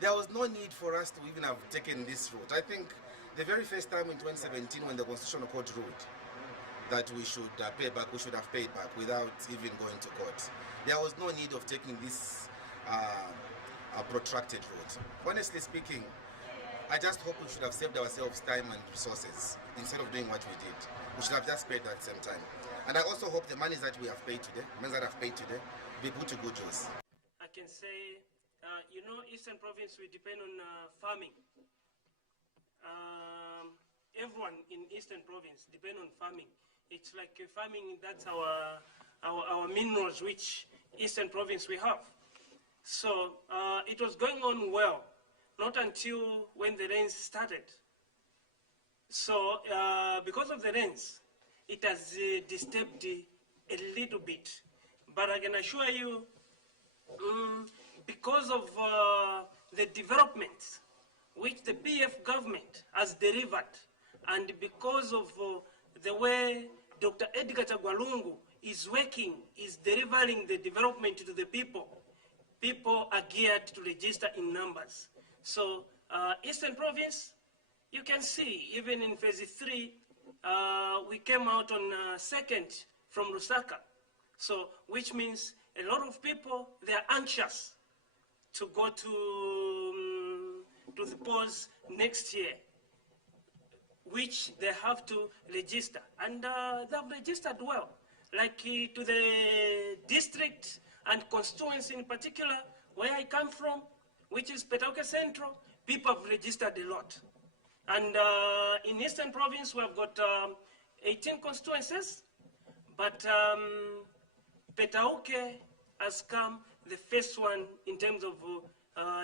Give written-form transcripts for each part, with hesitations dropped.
there was no need for us to even have taken this route. I think the very first time in 2017 when the Constitutional Court ruled that we should pay back, we should have paid back without even going to court. There was no need of taking this protracted route. Honestly speaking, I just hope we should have saved ourselves time and resources instead of doing what we did. We should have just paid at the same time. And I also hope the monies that we have paid today, be put to good use. I can say, Eastern Province, we depend on farming. Everyone in Eastern Province depend on farming. It's like farming, that's our minerals, which Eastern Province we have. So it was going on well, not until when the rains started. So because of the rains, it has disturbed a little bit. But I can assure you, because of the developments which the PF government has delivered, and because of the way Dr. Edgar Chagwalungu is working, is delivering the development to the people, people are geared to register in numbers. So Eastern Province, you can see, even in phase 3, we came out on 2nd from Lusaka. So, which means a lot of people, they are anxious to go to the polls next year, which they have to register. And they have registered well. Like to the district and constituency in particular, where I come from, which is Petauke Central, people have registered a lot. And in Eastern Province, we have got 18 constituencies, but Petauke has come the first one in terms of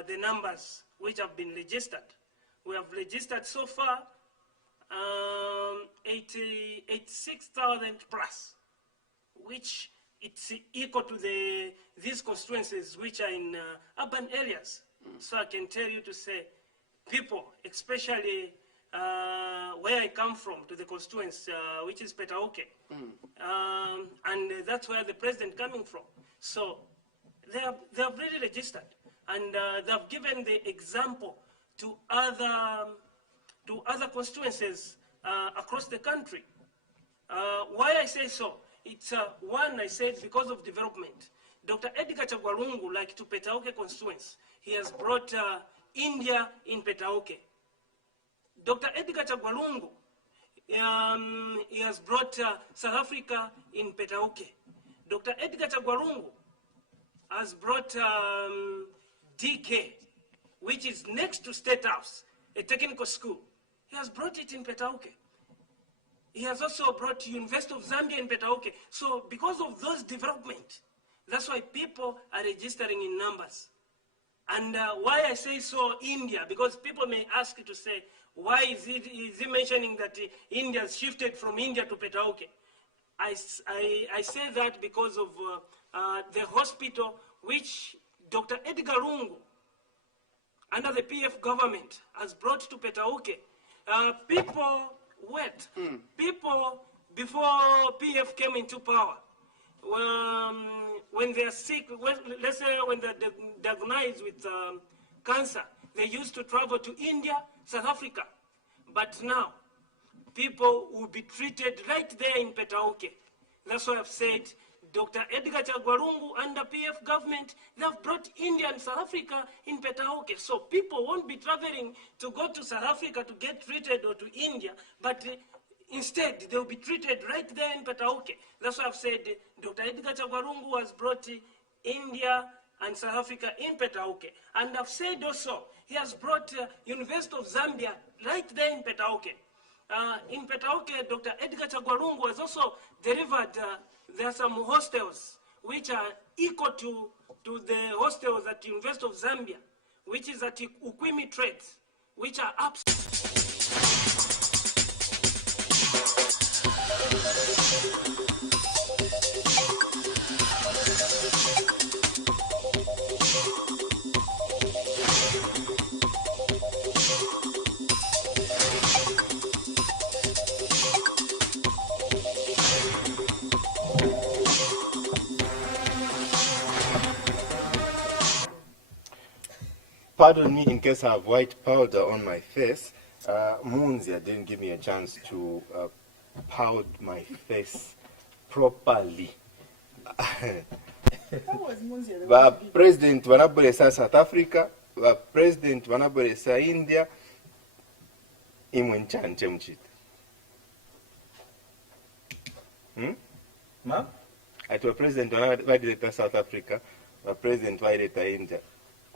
the numbers which have been registered. We have registered so far 86,000 plus, which it's equal to these constituencies which are in urban areas. So I can tell you to say, people, especially where I come from, to the constituency, which is Petauke, and that's where the president coming from. So they have really registered, and they have given the example to other constituencies across the country. Why I say so? It's one, I said, because of development. Dr. Edgar Chagwalungu, like to Petauke constituency, he has brought India in Petauke. Dr. Edgar Chagwalungu, he has brought South Africa in Petauke. Dr. Edgar Chagwalungu has brought DK, which is next to State House, a technical school. He has brought it in Petauke. He has also brought University of Zambia in Petauke. So because of those development, that's why people are registering in numbers. And why I say so India, because people may ask to say, why is he mentioning that India has shifted from India to Petauke? I say that because of the hospital which Dr. Edgar Lungu, under the PF government, has brought to Petauke. People wait. People, before PF came into power, when they are sick, let's say when they're diagnosed with cancer, they used to travel to India, South Africa. But now, people will be treated right there in Petauke. That's why I've said Dr. Edgar Chagwalungu under PF government, they've brought India and South Africa in Petauke. So people won't be traveling to go to South Africa to get treated or to India, but instead they'll be treated right there in Petauke. That's why I've said Dr. Edgar Chagwalungu has brought India and South Africa in Petauke. And I've said also, he has brought University of Zambia right there in Petauke. In Petauke, Dr. Edgar Chagwalungu has also delivered, there are some hostels which are equal to the hostels at University of Zambia, which is at Ukwimi Trades, which are Pardon me in case I have white powder on my face. Munzia didn't give me a chance to powder my face properly. How was Munzia the one Ba who did president wanabolesa South Africa, ba president wanabolesa India, imwe nchanje mchita. Ma'am? Ati president wanabolesa South Africa, ba president wanabolesa India,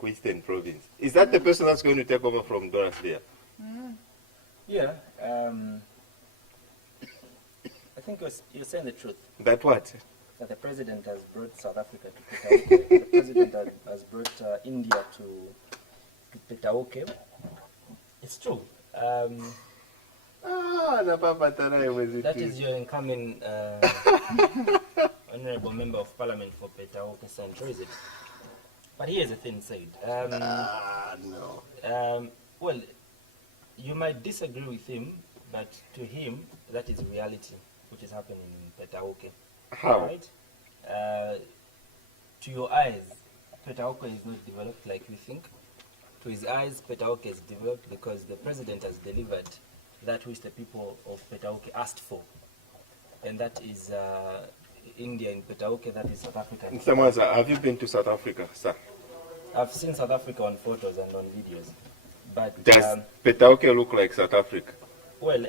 Eastern Province. Is that the person that's going to take over from Doris there? Yeah. I think you're saying the truth. That what? That the president has brought South Africa to Petaoke. The president has brought India to Petaoke. It's true. That is your incoming honorable member of parliament for Petaoke Central, is it? But here's the thing said. No. Well, you might disagree with him, but to him, that is reality, which is happening in Petaoke. How? Right? To your eyes, Petaoke is not developed like you think. To his eyes, Petaoke is developed because the president has delivered that which the people of Petaoke asked for. And that is India in Petaoke, that is South Africa. Mr. Have you been to South Africa, sir? I've seen South Africa on photos and on videos. But Does Petaoke look like South Africa? well,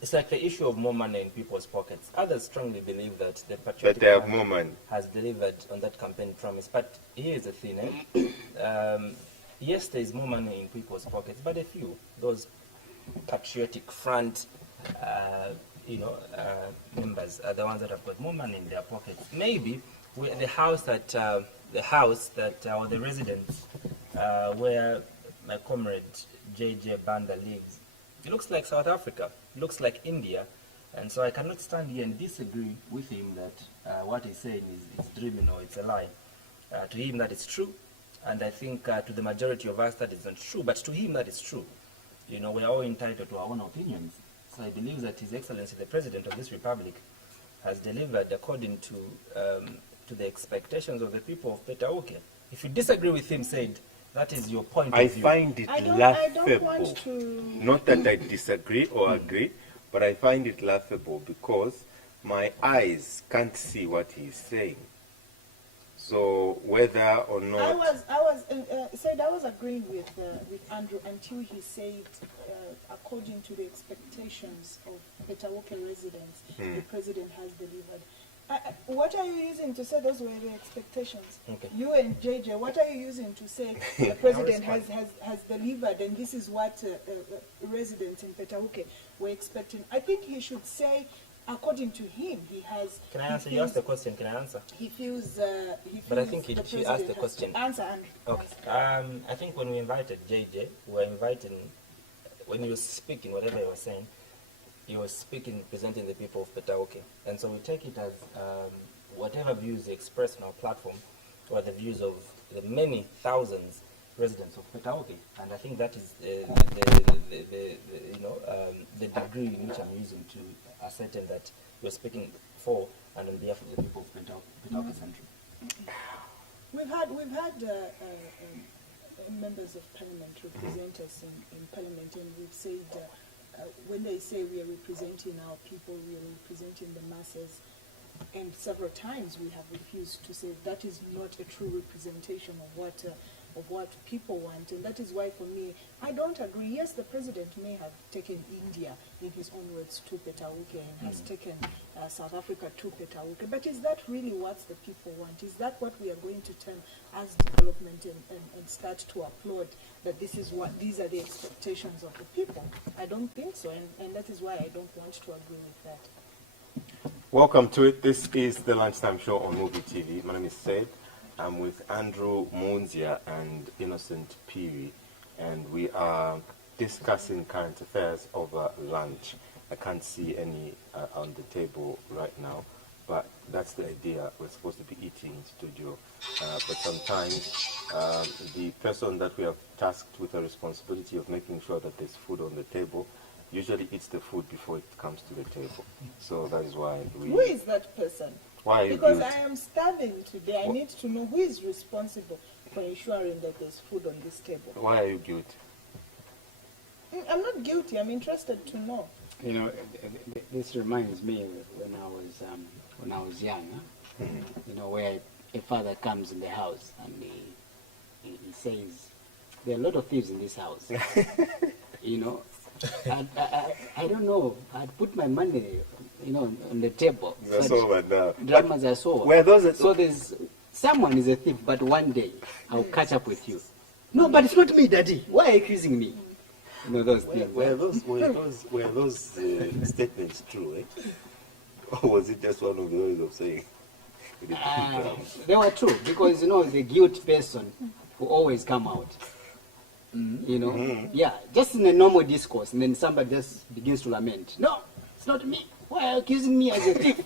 it's like the issue of more money in people's pockets. Others strongly believe that the That patriotic they have Party more money. has delivered on that campaign promise. But here's the thing, yes, there is more money in people's pockets, but a few, those patriotic front, members are the ones that have got more money in their pockets. Maybe the house that, or the residence where my comrade JJ Banda lives, it looks like South Africa, it looks like India, and so I cannot stand here and disagree with him that what he's saying is dreaming or it's a lie. To him that is true, and I think to the majority of us that is not true, but to him that is true. You know, we are all entitled to our own opinions. So I believe that His Excellency, the President of this Republic, has delivered according to the expectations of the people of Petaoke. If you disagree with him, said, that is your point I of view. find it I don't laughable. want to. Not that I disagree or agree, but I find it laughable because my eyes can't see what he's saying. So whether or not I was agreeing with Andrew until he said, according to the expectations of Petaoke residents, the president has delivered. What are you using to say those were the expectations? Okay. You and JJ, what are you using to say the president has delivered and this is what residents in Petaoke were expecting? I think he should say, according to him, he has. Can I answer? You asked the question, can I answer? He feels. But I think he asked the question. Answer, Andrew. Okay. I think when we invited JJ, we were inviting, when he was speaking, whatever he was saying, he was speaking, presenting the people of Petaoke. And so we take it as whatever views he expressed on our platform were the views of the many thousands residents of Petaoke. And I think that is the degree in which I'm using to ascertain that you're speaking for and on behalf of the people of Petaoke Central. We've had members of parliament represent us in parliament, and we've said when they say we are representing our people, we are representing the masses, and several times we have refused to say that is not a true representation of what people want. And that is why, for me, I don't agree. Yes, the president may have taken India, in his own words, to Petaoke, and has taken South Africa to Petaoke, but is that really what the people want? Is that what we are going to term as development and start to applaud that these are the expectations of the people? I don't think so, and that is why I don't want to agree with that. Welcome to it. This is the Lunchtime Show on Muvi TV. My name is Said. I'm with Andrew Munzia and Innocent Piri, and we are discussing current affairs over lunch. I can't see any on the table right now, but that's the idea. We're supposed to be eating in studio, but sometimes the person that we have tasked with the responsibility of making sure that there's food on the table usually eats the food before it comes to the table. So that is why we... Who is that person? Why? Because I am starving today. I need to know who is responsible for ensuring that there's food on this table. Why are you guilty? I'm not guilty. I'm interested to know. You know, this reminds me when I was young. Huh? You know, where a father comes in the house and he says, "There are a lot of thieves in this house." You know, I don't know. I'd put my money, you know, on the table. That's all right now. Dramas are so. Were those So there's someone is a thief, but one day I'll catch up with you. No, but it's not me, Daddy. Why are you accusing me? You know those things. were those statements true, eh? Or was it just one of the ways of saying? They were true because you know the guilt person will always come out. You know, yeah, just in a normal discourse, and then somebody just begins to lament. No, it's not me. Why are you accusing me as a thief?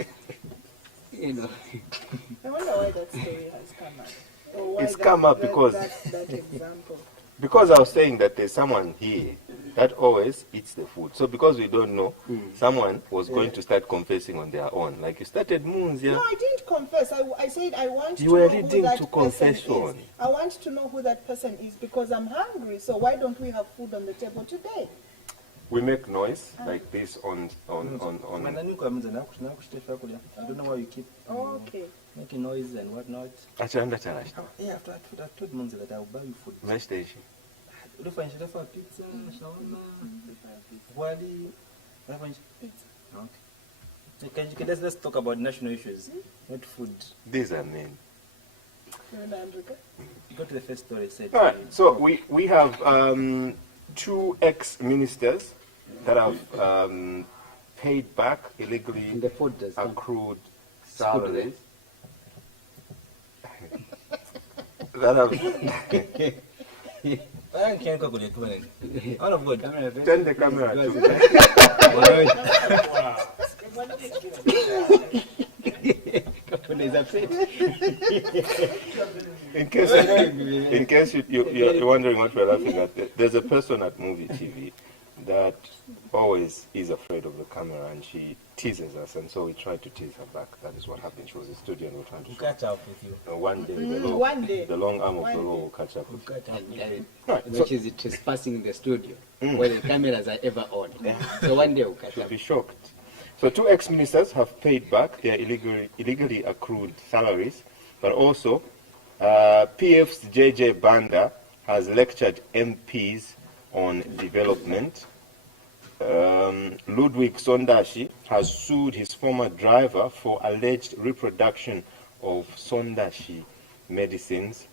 You know. I wonder why that story has come up. Or why It's come up because- that example. Because I was saying that there's someone here that always eats the food. So because we don't know, someone was going to start confessing on their own. Like you started Munzia. No, I didn't confess. I said I want You to were know who leading that to person confession. is. I want to know who that person is because I'm hungry. So why don't we have food on the table today? We make noise like this on. I don't know why you keep Okay. making noise and whatnot. Achanda charashta. Yeah, I told Monza that I'll buy you food. Meshdeshi. Ufanyisha for pizza, shawarma, wali, Pizza. okay. Let's talk about national issues, not food. These are men. Go to the first story. Said. All right. So we have two ex-ministers that have paid back illegally And the food does come. accrued salaries. That have I can't go with it. All of good. turn the camera to in case you're wondering what we're laughing at, there's a person at Muvi TV that always is afraid of the camera, and she teases us, and so we tried to tease her back. That is what happened. She was in the studio, and we're trying to show Catch up with you. one day, One day. the long arm of One the law day. will catch up with you. Catch up. Right, Which is trespassing in the studio, where the cameras are ever on. So one day we'll catch You'll up. be shocked. So two ex-ministers have paid back their illegally accrued salaries, but also PF's JJ Banda has lectured MPs on development. Ludwig Sondashi has sued his former driver for alleged reproduction of Sondashi medicines.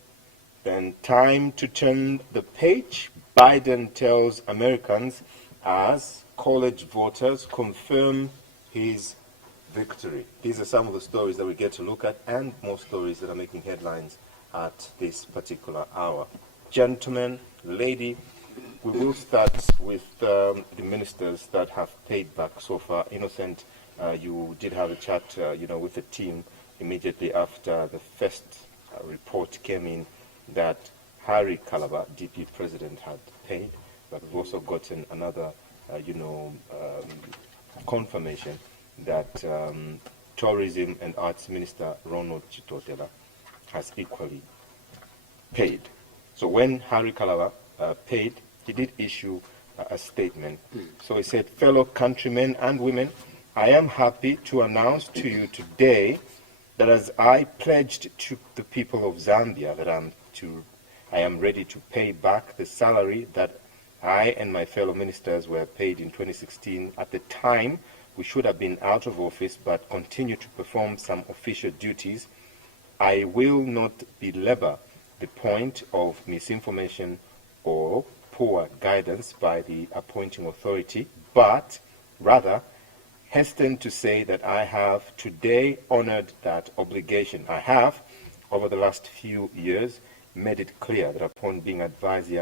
Then time to turn the page. Biden tells Americans as college voters confirm his victory. These are some of the stories that we get to look at, and more stories that are making headlines at this particular hour. Gentlemen, lady, we will start with the ministers that have paid back so far. Innocent, you did have a chat, with the team immediately after the first report came in that Harry Calabar, DP president, had paid, but we've also gotten another, confirmation that Tourism and Arts Minister Ronald Chitotela has equally paid. So when Harry Calabar paid, he did issue a statement. So he said, fellow countrymen and women, I am happy to announce to you today that as I pledged to the people of Zambia that I am ready to pay back the salary that I and my fellow ministers were paid in 2016. At the time, we should have been out of office but continue to perform some official duties. I will not belabor the point of misinformation or poor guidance by the appointing authority, but rather hasten to say that I have today honored that obligation. I have, over the last few years, made it clear that upon being advised the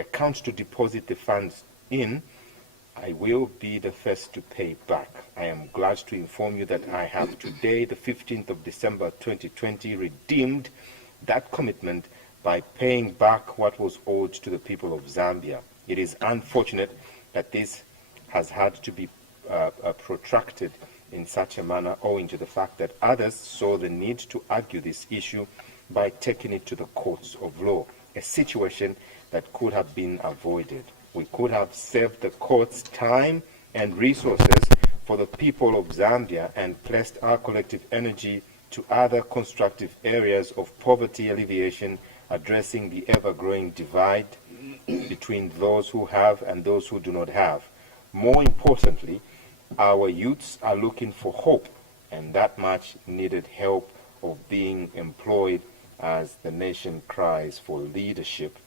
account to deposit the funds in, I will be the first to pay back. I am glad to inform you that I have today, the 15th of December 2020, redeemed that commitment by paying back what was owed to the people of Zambia. It is unfortunate that this has had to be protracted in such a manner owing to the fact that others saw the need to argue this issue by taking it to the courts of law, a situation that could have been avoided. We could have saved the courts time and resources for the people of Zambia and placed our collective energy to other constructive areas of poverty alleviation, addressing the ever-growing divide between those who have and those who do not have. More importantly, our youths are looking for hope and that much needed help of being employed as the nation cries for leadership,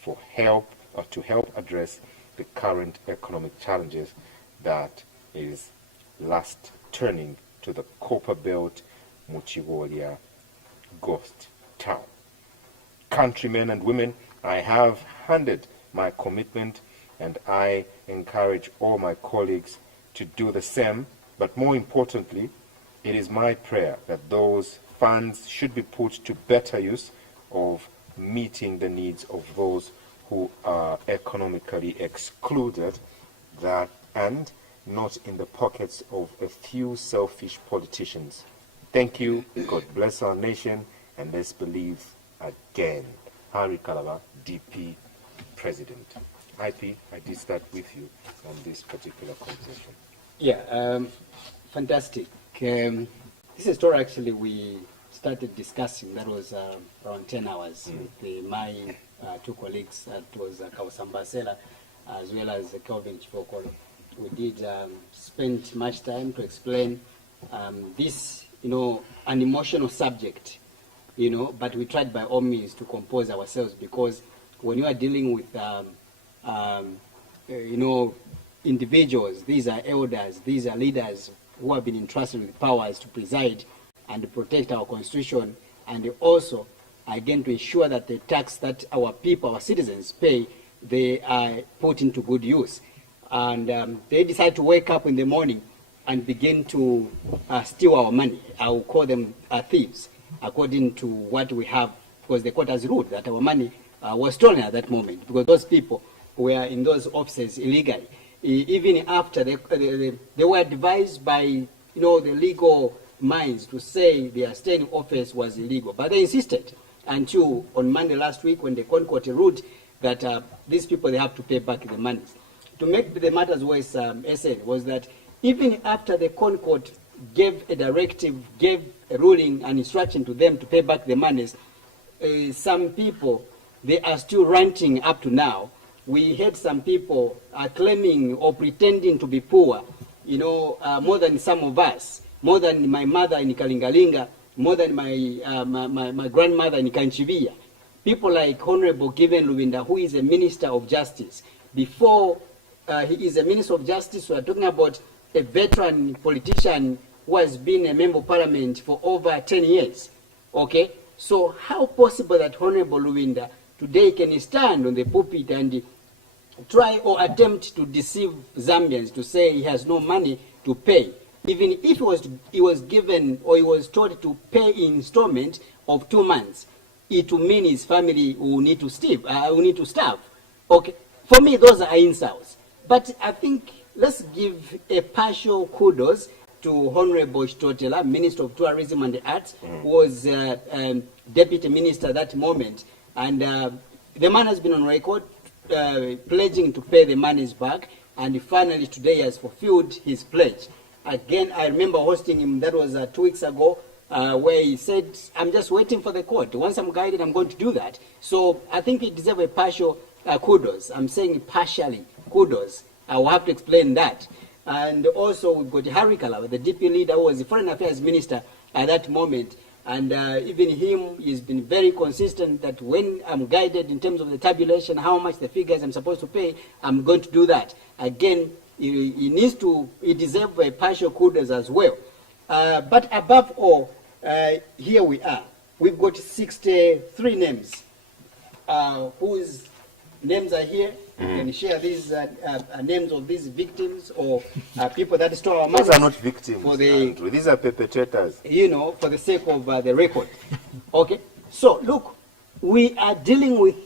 for help, or to help address the current economic challenges that is last turning to the Copper Belt Muchibolia ghost town. Countrymen and women, I have handed my commitment and I encourage all my colleagues to do the same, but more importantly, it is my prayer that those funds should be put to better use of meeting the needs of those who are economically excluded, that and not in the pockets of a few selfish politicians. Thank you. God bless our nation, and let's believe again. Harry Kalaba, DP President. IP, I did start with you on this particular conversation. Yeah, fantastic. This is a story actually we started discussing. That was around 10 hours with my two colleagues. That was Kawasamba Sela as well as Kelvin Chifokolo. We did spend much time to explain this, an emotional subject, but we tried by all means to compose ourselves, because when you are dealing with, individuals, these are elders, these are leaders who have been entrusted with powers to preside and to protect our constitution, and also, again, to ensure that the tax that our people, our citizens pay, they are put into good use. And they decide to wake up in the morning and begin to steal our money. I will call them thieves, according to what we have, because the court has ruled that our money was stolen at that moment, because those people were in those offices illegally. Even after they were advised by the legal minds to say their staying in office was illegal, but they insisted until on Monday last week when the Court ruled that these people, they have to pay back the money. To make the matters worse, was that even after the Court gave a directive, gave a ruling, an instruction to them to pay back the monies, some people, they are still ranting up to now. We had some people claiming or pretending to be poor, more than some of us, more than my mother in Kalingalinga, more than my grandmother in Kanchivia. People like Honorable Given Luwinda, who is a Minister of Justice. Before he is a Minister of Justice, we are talking about a veteran politician who has been a Member of Parliament for over 10 years. Okay? So how possible that Honorable Luwinda today can stand on the pulpit and try or attempt to deceive Zambians to say he has no money to pay, even if he was given or he was told to pay in installment of 2 months? It will mean his family will need to starve. Okay, for me those are insults. But I think let's give a partial kudos to Honorable Stotela, Minister of Tourism and the Arts, who was Deputy Minister at that moment, and the man has been on record pledging to pay the monies back, and finally today has fulfilled his pledge. Again, I remember hosting him, that was 2 weeks ago, where he said, I'm just waiting for the court. Once I'm guided, I'm going to do that. So I think he deserves a partial kudos. I'm saying partially kudos. I will have to explain that. And also we've got Harry Kalaba, the DP leader, who was the Foreign Affairs Minister at that moment. And even him, he's been very consistent that when I'm guided in terms of the tabulation, how much the figures I'm supposed to pay, I'm going to do that. Again, he deserves a partial kudos as well. But above all, here we are. We've got 63 names whose names are here. You can share these names of these victims or people that stole our money. Those are not victims, Andrew. These are perpetrators. For the sake of the record. Okay? So, look, we are dealing with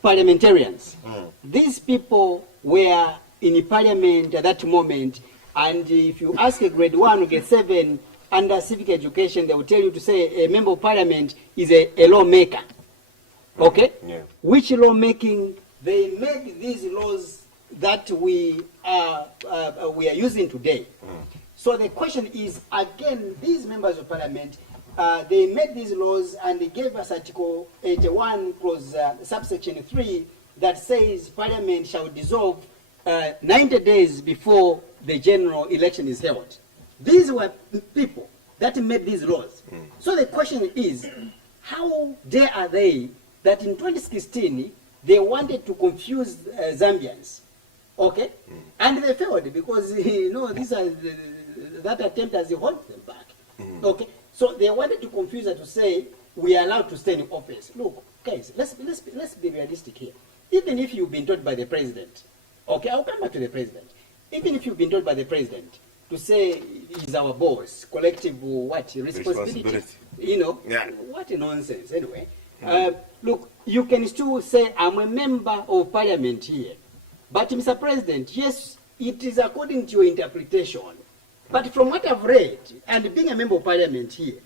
parliamentarians. These people were in the parliament at that moment, and if you ask a grade 1 or grade 7 under civic education, they will tell you to say a member of parliament is a lawmaker. Okay? Yeah. Which lawmaking, they made these laws that we are using today. So the question is, again, these members of parliament, they made these laws and they gave us Article 81, clause subsection 3, that says parliament shall dissolve 90 days before the general election is held. These were people that made these laws. So the question is, how dare are they that in 2016 they wanted to confuse Zambians, okay? And they failed because, you know, that attempt has held them back, okay? So they wanted to confuse her to say, we are allowed to stay in office. Look, guys, let's be realistic here. Even if you've been told by the president, okay, I'll come back to the president. Even if you've been told by the president to say he's our boss, collective what responsibility, you know, what a nonsense. Anyway, look, you can still say I'm a member of parliament here, but Mr. President, yes, it is according to your interpretation. But from what I've read, and being a member of parliament here,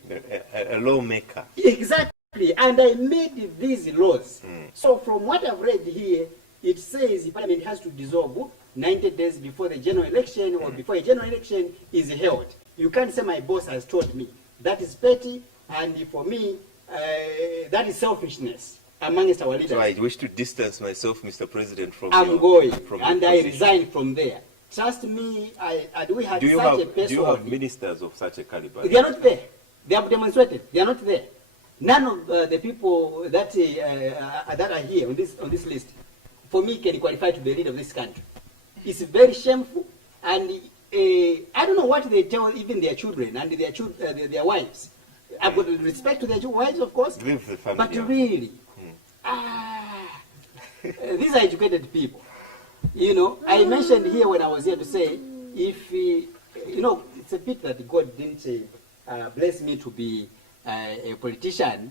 a lawmaker. Exactly, and I made these laws. So from what I've read here, it says the parliament has to dissolve 90 days before the general election or before a general election is held. You can't say my boss has told me. That is petty, and for me, that is selfishness amongst our leaders. So I wish to distance myself, Mr. President, from I'm going, from and I resign from there. Trust me, we had such a person. Do you have ministers of such a caliber? They are not there. They have demonstrated. They are not there. None of the people that are here on this list, for me, can qualify to be leader of this country. It's very shameful, and I don't know what they tell even their children and their wives. I've got respect to their wives, of course, but really, these are educated people. You know, I mentioned here when I was here to say, if, you know, it's a pity that God didn't bless me to be a politician.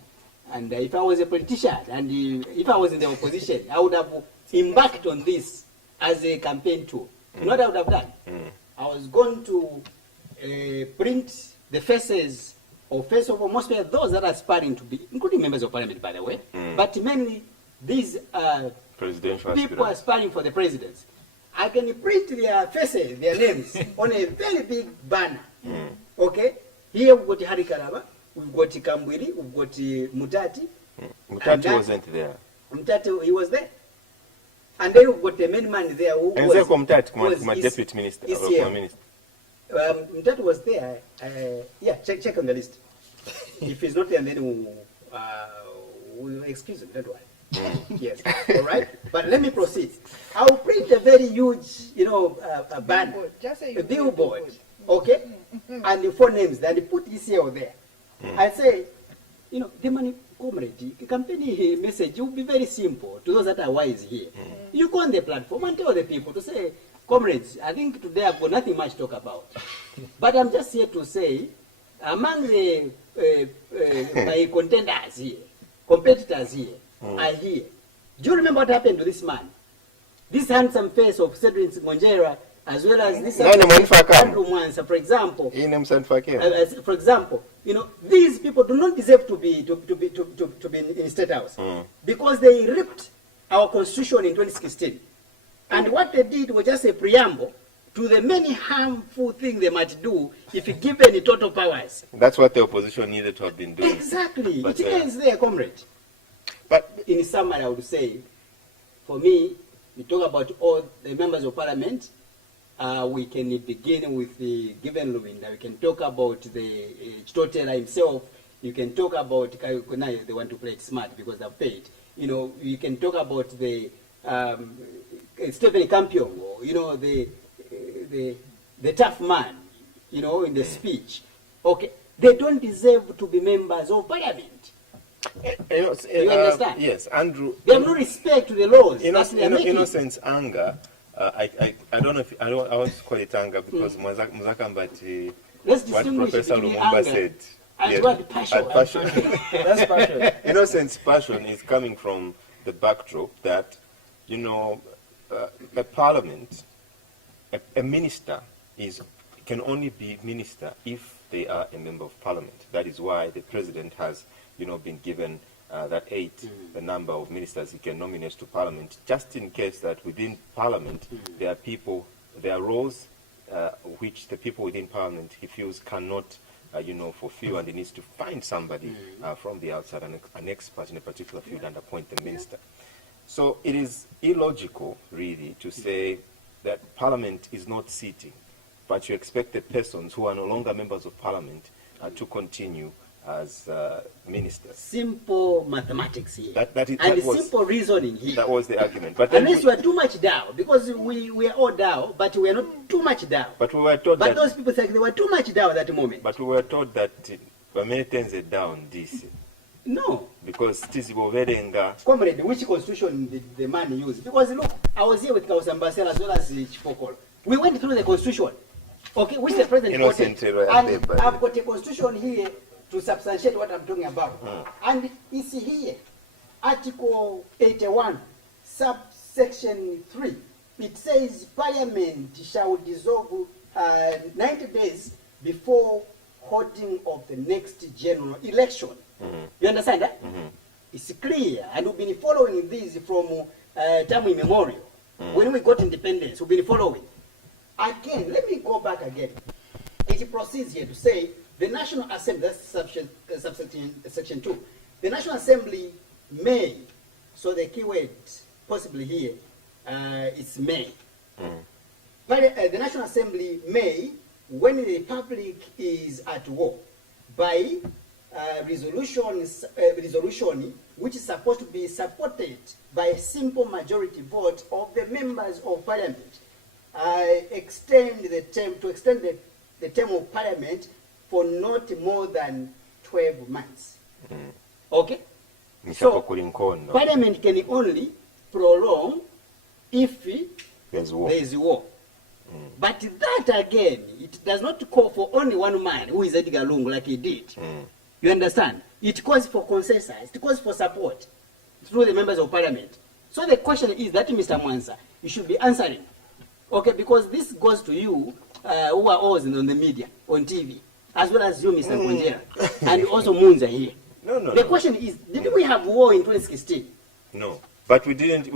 And if I was a politician and if I was in the opposition, I would have embarked on this as a campaign tool. You know what I would have done? I was going to print the faces of, first of all, most of those that are aspiring to be, including members of parliament, by the way, but mainly these people aspiring for the presidency. I can print their faces, their names, on a very big banner. Okay? Here we've got Hari Karaba, we've got Kambwiri, we've got Mutati. Mutati wasn't there. Mutati, he was there. And then we've got the main man there who was my deputy minister. Mutati was there. Yeah, check on the list. If he's not there, then we'll excuse him, don't worry. Yes, all right. But let me proceed. I'll print a very huge, you know, a banner, a billboard, okay, and the four names. Then put ECL there. I say, you know, the money comrade, the company message will be very simple to those that are wise here. You go on the platform and tell the people to say, comrades, I think today I've got nothing much to talk about, but I'm just here to say, among the my contenders here, competitors here, are here. Do you remember what happened to this man? This handsome face of Cedric Monjera, as well as this Andrew Mwansa, for example. For example, you know, these people do not deserve to be in State House because they ripped our constitution in 2016, and what they did was just a preamble to the many harmful things they might do if given the total powers. That's what the opposition needed to have been doing. Exactly. But it ends there, comrade. But in summary, I would say, for me, we talk about all the members of parliament. We can begin with the Given Luwinda. We can talk about the Chitotela himself. You can talk about they want to play it smart because they've paid. You know, you can talk about the Stephen Kampion, you know, the tough man, you know, in the speech. Okay, they don't deserve to be members of parliament. You understand? Yes, Andrew. They have no respect to the laws. Innocence anger. I don't know if I want to call it anger because Muzakambati, what Professor Lumumba said. And what passion? That's passion. Innocence passion is coming from the backdrop that, you know, a parliament, a minister can only be minister if they are a member of parliament. That is why the president has, been given that 8, the number of ministers he can nominate to parliament, just in case that within parliament there are people, there are roles which the people within parliament he feels cannot fulfill, and he needs to find somebody from the outside, an expert in a particular field, and appoint the minister. So it is illogical, really, to say that Parliament is not sitting, but you expect the persons who are no longer members of Parliament to continue as ministers. Simple mathematics here. That was simple reasoning here. That was the argument. But then unless we are too much down, because we are all down, but we are not too much down. But we were told But those people said they were too much down at that moment. But we were told that Bamene are down this. No. Because Tizibo Verenga. Comrade, which constitution did the man use? Because look, I was here with Kausambasela as well as Chipokolo. We went through the constitution, okay, which the president quoted. And I've got a constitution here to substantiate what I'm talking about. And it's here, Article 81, subsection 3. It says Parliament shall dissolve 90 days before holding of the next general election. You understand that? It's clear, and we've been following this from time immemorial. When we got independence, we've been following. Again, let me go back again. It proceeds here to say the National Assembly, that's section 2. The National Assembly may, so the key word possibly here is may. The National Assembly may, when the Republic is at war, by resolution which is supposed to be supported by a simple majority vote of the members of Parliament, extend the term of Parliament for not more than 12 months. Okay? So, Parliament can only prolong if there is war. But that again, it does not call for only one man who is Edgar Lungu like he did. You understand? It calls for consensus, it calls for support through the members of Parliament. So the question is that, Mr. Mwanza, you should be answering. Okay, because this goes to you who are always on the media, on TV, as well as you, Mr. Gonjera, and also Munza here. The question is, did we have war in 2016? No. But we didn't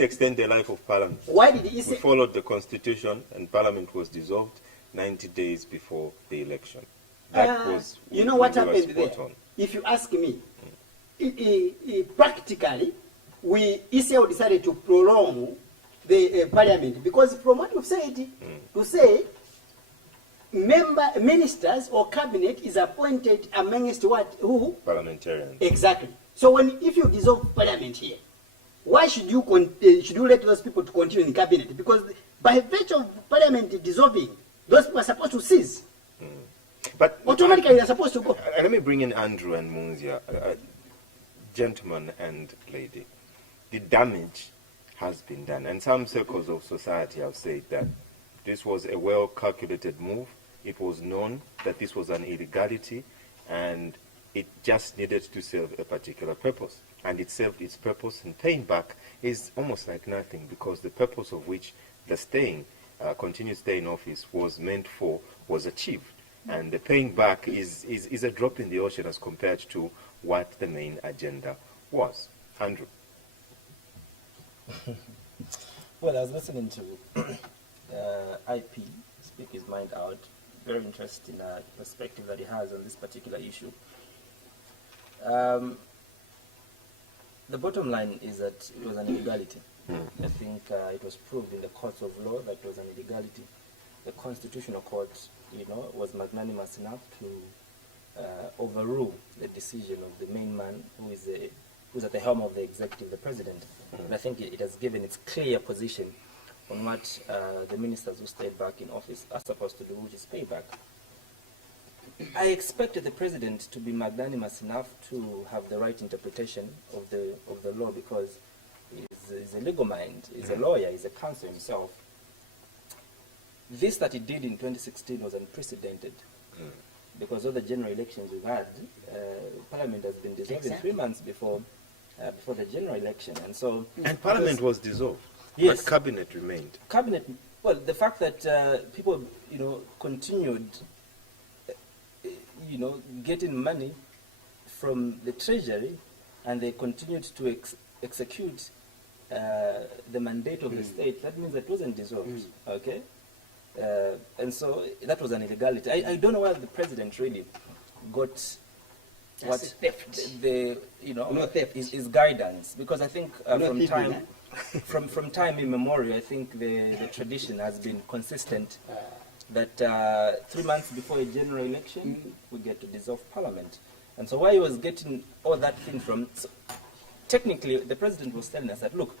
extend the life of Parliament. Why did he say? We followed the Constitution, and Parliament was dissolved 90 days before the election. That was. You know what happened there? If you ask me, practically, ECL decided to prolong the Parliament, because from what we've said, to say ministers or cabinet is appointed amongst what? Who? Parliamentarians. Exactly. So if you dissolve Parliament here, why should you let those people to continue in cabinet? Because by virtue of Parliament dissolving, those people are supposed to cease. But automatically they're supposed to go. Let me bring in Andrew and Munzia, gentleman and lady. The damage has been done, and some circles of society have said that this was a well-calculated move. It was known that this was an illegality, and it just needed to serve a particular purpose. And it served its purpose, and paying back is almost like nothing, because the purpose of which the continued stay in office was meant for was achieved. And the paying back is a drop in the ocean as compared to what the main agenda was. Andrew. Well, I was listening to IP speak his mind out. Very interesting perspective that he has on this particular issue. The bottom line is that it was an illegality. I think it was proved in the courts of law that it was an illegality. The Constitutional Court, was magnanimous enough to overrule the decision of the main man who's at the helm of the executive, the president. And I think it has given its clear position on what the ministers who stayed back in office are supposed to do, which is payback. I expected the president to be magnanimous enough to have the right interpretation of the law, because he's a legal mind, he's a lawyer, he's a counsel himself. This that he did in 2016 was unprecedented, because of the general elections we've had, Parliament has been dissolved in 3 months before the general election, and Parliament was dissolved. Yes, but cabinet remained. Cabinet Well, the fact that people, continued, getting money from the treasury, and they continued to execute the mandate of the state, that means that wasn't dissolved, okay? And so that was an illegality. I don't know where the president really got what theft. the No theft. His guidance, because I think No from thieving, time from time immemorial, I think the tradition has been consistent that 3 months before a general election we get to dissolve parliament. And so where he was getting all that thing from, so technically the president was telling us that, look,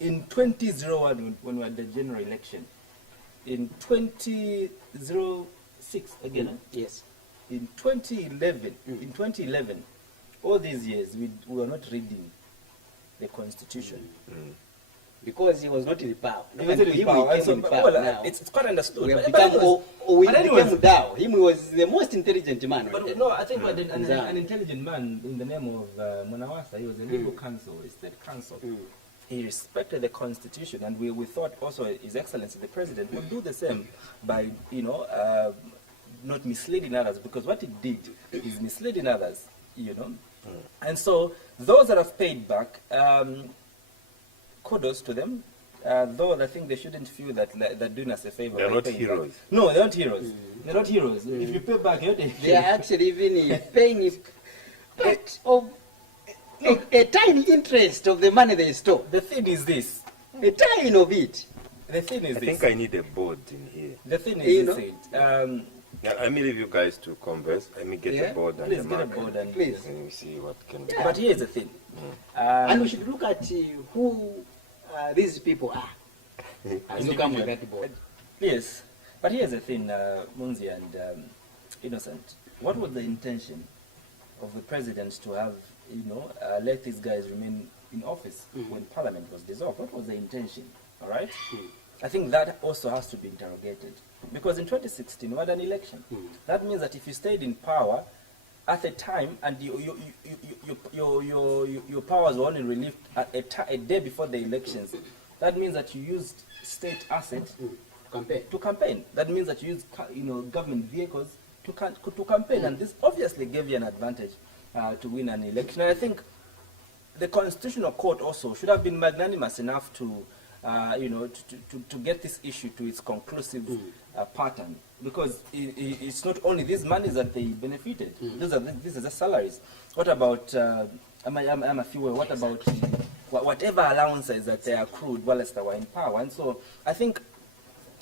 in 2001 when we had the general election, in 2006 again, Yes. in 2011, all these years we were not reading the constitution. Because he was not in power. He was in power. And so, now. it's quite understood. We have But become, anyways- we but anyways- became Dao. Him was the most intelligent man. right But there. no, I think an Exactly. intelligent man in the name of Munawasa, he was a legal counsel, a state counsel. He respected the constitution, and we thought also His Excellency the President would do the same by, not misleading others, because what he did is misleading others, And so those that have paid back, kudos to them. Though I think they shouldn't feel that they're doing us a favor. They're by not paying heroes. back. No, they're not heroes. They're not heroes. If you pay back, They are actually even paying a bit of a tiny interest of the money they stole. The thing is this. A tiny of it. The thing is I this. think I need a board in here. The thing You is know? this. Yeah, let me leave you guys to converse. Let me get Yeah, a board and Please a get a marker. board and Please. And we see what can be But here's the thing. And we should look at who these people are. As you come with that board. Yes, but here's the thing, Munzi and Innocent. What was the intention of the president to have, let these guys remain in office when Parliament was dissolved? What was the intention? All right. I think that also has to be interrogated, because in 2016 we had an election. That means that if you stayed in power at a time and your powers were only relieved at a day before the elections, that means that you used state assets to campaign. That means that you used government vehicles to campaign, and this obviously gave you an advantage to win an election. And I think the Constitutional Court also should have been magnanimous enough to to get this issue to its conclusive pattern, because it's not only these monies that they benefited. These are the salaries. What about I'm a few. What about whatever allowances that they accrued whilst they were in power? And so I think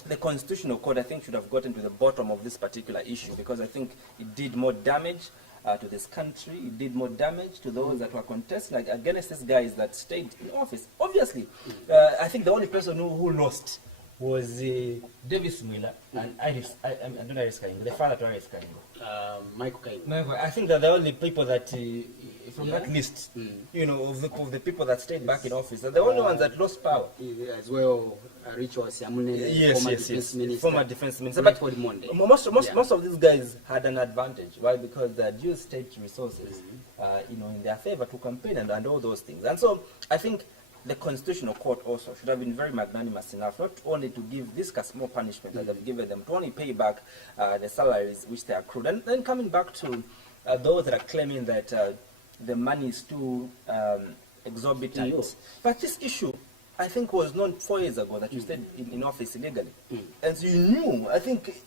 the Constitutional Court, should have gotten to the bottom of this particular issue, because I think it did more damage to this country. It did more damage to those that were contesting against these guys that stayed in office. Obviously, I think the only person who lost was Davis Miller and Iris. I don't know Iris Kaingo, the father to Iris Kaingo. Michael Kaingo. No, I think that the only people that from that list, of the people that stayed back in office, are the only ones that lost power. As well, Rich was Former defense minister. But But most of these guys had an advantage. Why? Because they had used state resources, in their favor to campaign and all those things. And so I think the Constitutional Court also should have been very magnanimous enough, not only to give this small punishment that they've given them, to only pay back the salaries which they accrued. And then coming back to those that are claiming that the money is too exorbitant. But this issue, I think, was known 4 years ago that you stayed in office illegally. And so you knew, I think,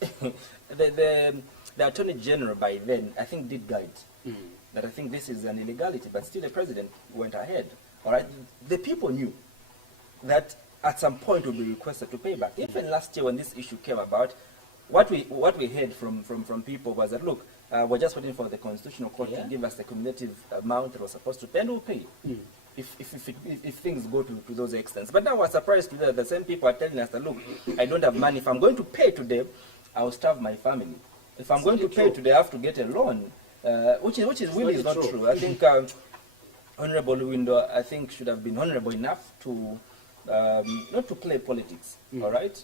the Attorney General by then, I think, did guide that I think this is an illegality, but still the President went ahead. All right, the people knew that at some point would be requested to pay back. Even last year when this issue came about, what we heard from people was that, look, we're just waiting for the Constitutional Court to give us the cumulative amount that we're supposed to pay, and we'll pay if things go to those extents. But now we're surprised that the same people are telling us that, look, I don't have money. If I'm going to pay today, I'll starve my family. If I'm going to pay today, I have to get a loan, which is really not true. I think Honorable Windo, I think, should have been honorable enough to not to play politics, all right?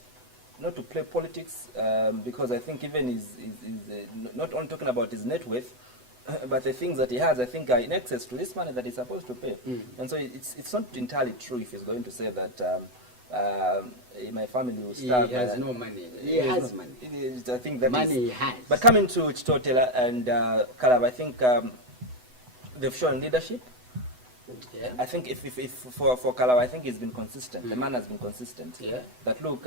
Not to play politics, because I think even is not only talking about his net worth, but the things that he has, I think, are in excess to this money that he's supposed to pay. And so it's not entirely true if he's going to say that my family will He starve. has no money. He He has has money. I think that Money is- he has. But coming to Chitotela and Kalab, I think they've shown leadership. Yeah. I think if for Kalab, I think he's been consistent. The man has been consistent. Yeah. But look,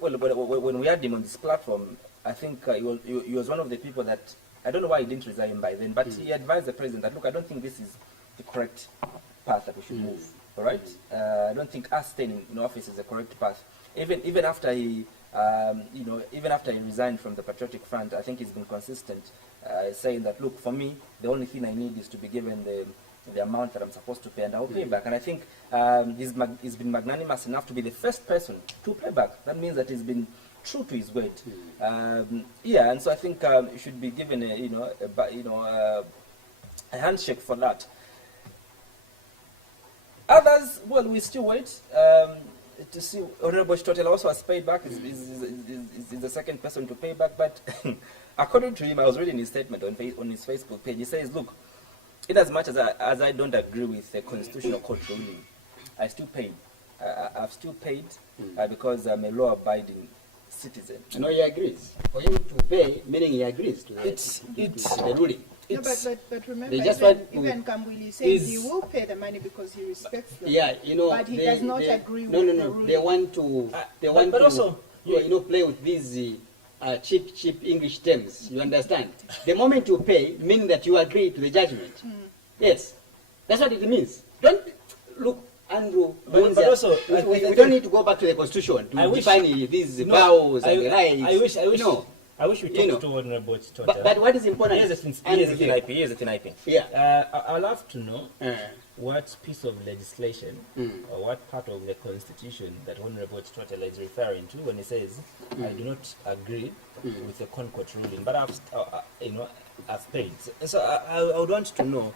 when we had him on this platform, I think he was one of the people that, I don't know why he didn't resign by then, but he advised the president that, look, I don't think this is the correct path that we should move. All right? I don't think us staying in office is the correct path. Even after he, even after he resigned from the Patriotic Front, I think he's been consistent, saying that, look, for me, the only thing I need is to be given the amount that I'm supposed to pay, and I'll pay back. And I think he's been magnanimous enough to be the first person to pay back. That means that he's been true to his word. Yeah, and so I think he should be given a handshake for that. Others, well, we still wait to see. Honorable Chitotela also has paid back. Is the second person to pay back. But according to him, I was reading his statement on his Facebook page. He says, look, in as much as I don't agree with the constitutional court ruling, I still paid. I've still paid because I'm a law-abiding citizen. No, he agrees. For him to pay, meaning he agrees to the ruling. No, but remember, They just even Kambwili says he will pay the money because he respects them. Yeah, but he does not agree with the ruling. They want to, but also, play with these cheap English terms. You understand? The moment you pay, meaning that you agree to the judgment. Yes, that's what it means. Don't look, Andrew. But also, we don't need to go back to the constitution to define these vows and rights. I wish we talked to Honorable Chitotela. But what is important? Here's the thing I think. Yeah. I'd love to know what piece of legislation or what part of the constitution that Honorable Chitotela is referring to when he says, I do not agree with the Concord ruling, but I've paid. So I would want to know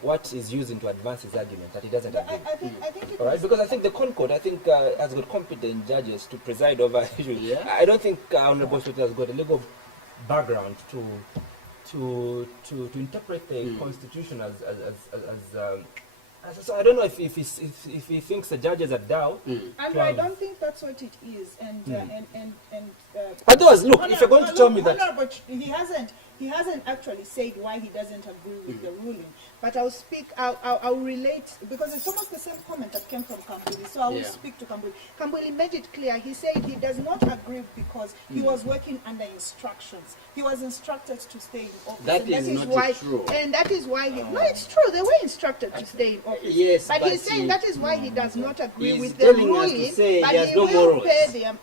what is using to advance his argument that he doesn't agree. I think All right, because I think the Concord, has got competent judges to preside over issues. Yeah. I don't think Honorable Chitotela has got a legal background to interpret the Constitution as so I don't know if he thinks the judges are down. And I don't think that's what it is. But those, look, if you're going to tell me that he hasn't actually said why he doesn't agree with the ruling. But I'll relate, because it's almost the same comment that came from Kambwili. So I will speak to Kambwili. Kambwili made it clear. He said he does not agree because he was working under instructions. He was instructed to stay in office. That is not true. And that is why no, it's true. They were instructed to stay in office. Yes, but he's saying that is why he does not agree with the telling us ruling. to say But he has he no will morals. pay them.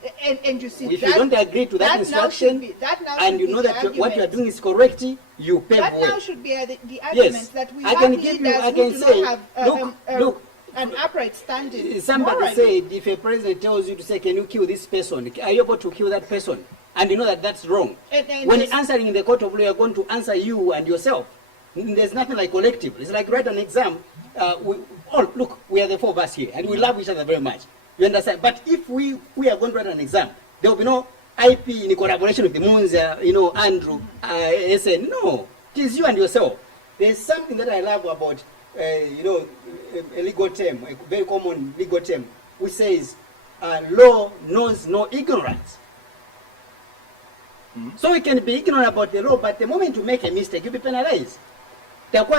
And you see, If you don't agree to that instruction, and you know that what you are doing is correct, you pay that for now it. should be the argument that we have leaders who do not have look, an upright standing. Somebody morally. said, if a president tells you to say, can you kill this person, are you able to kill that person? And you know that that's wrong. And when you're answering in the court of law, you're going to answer you and yourself. There's nothing like collective. It's like write an exam. Look, we are the four of us here, and we love each other very much. You understand? But if we are going to write an exam, there will be no IP in collaboration with the Munzia, Andrew, SN. No, it is you and yourself. There's something that I love about, a legal term, a very common legal term, which says, law knows no ignorance. So we can be ignorant about the law, but the moment you make a mistake, you'll be penalized. I don't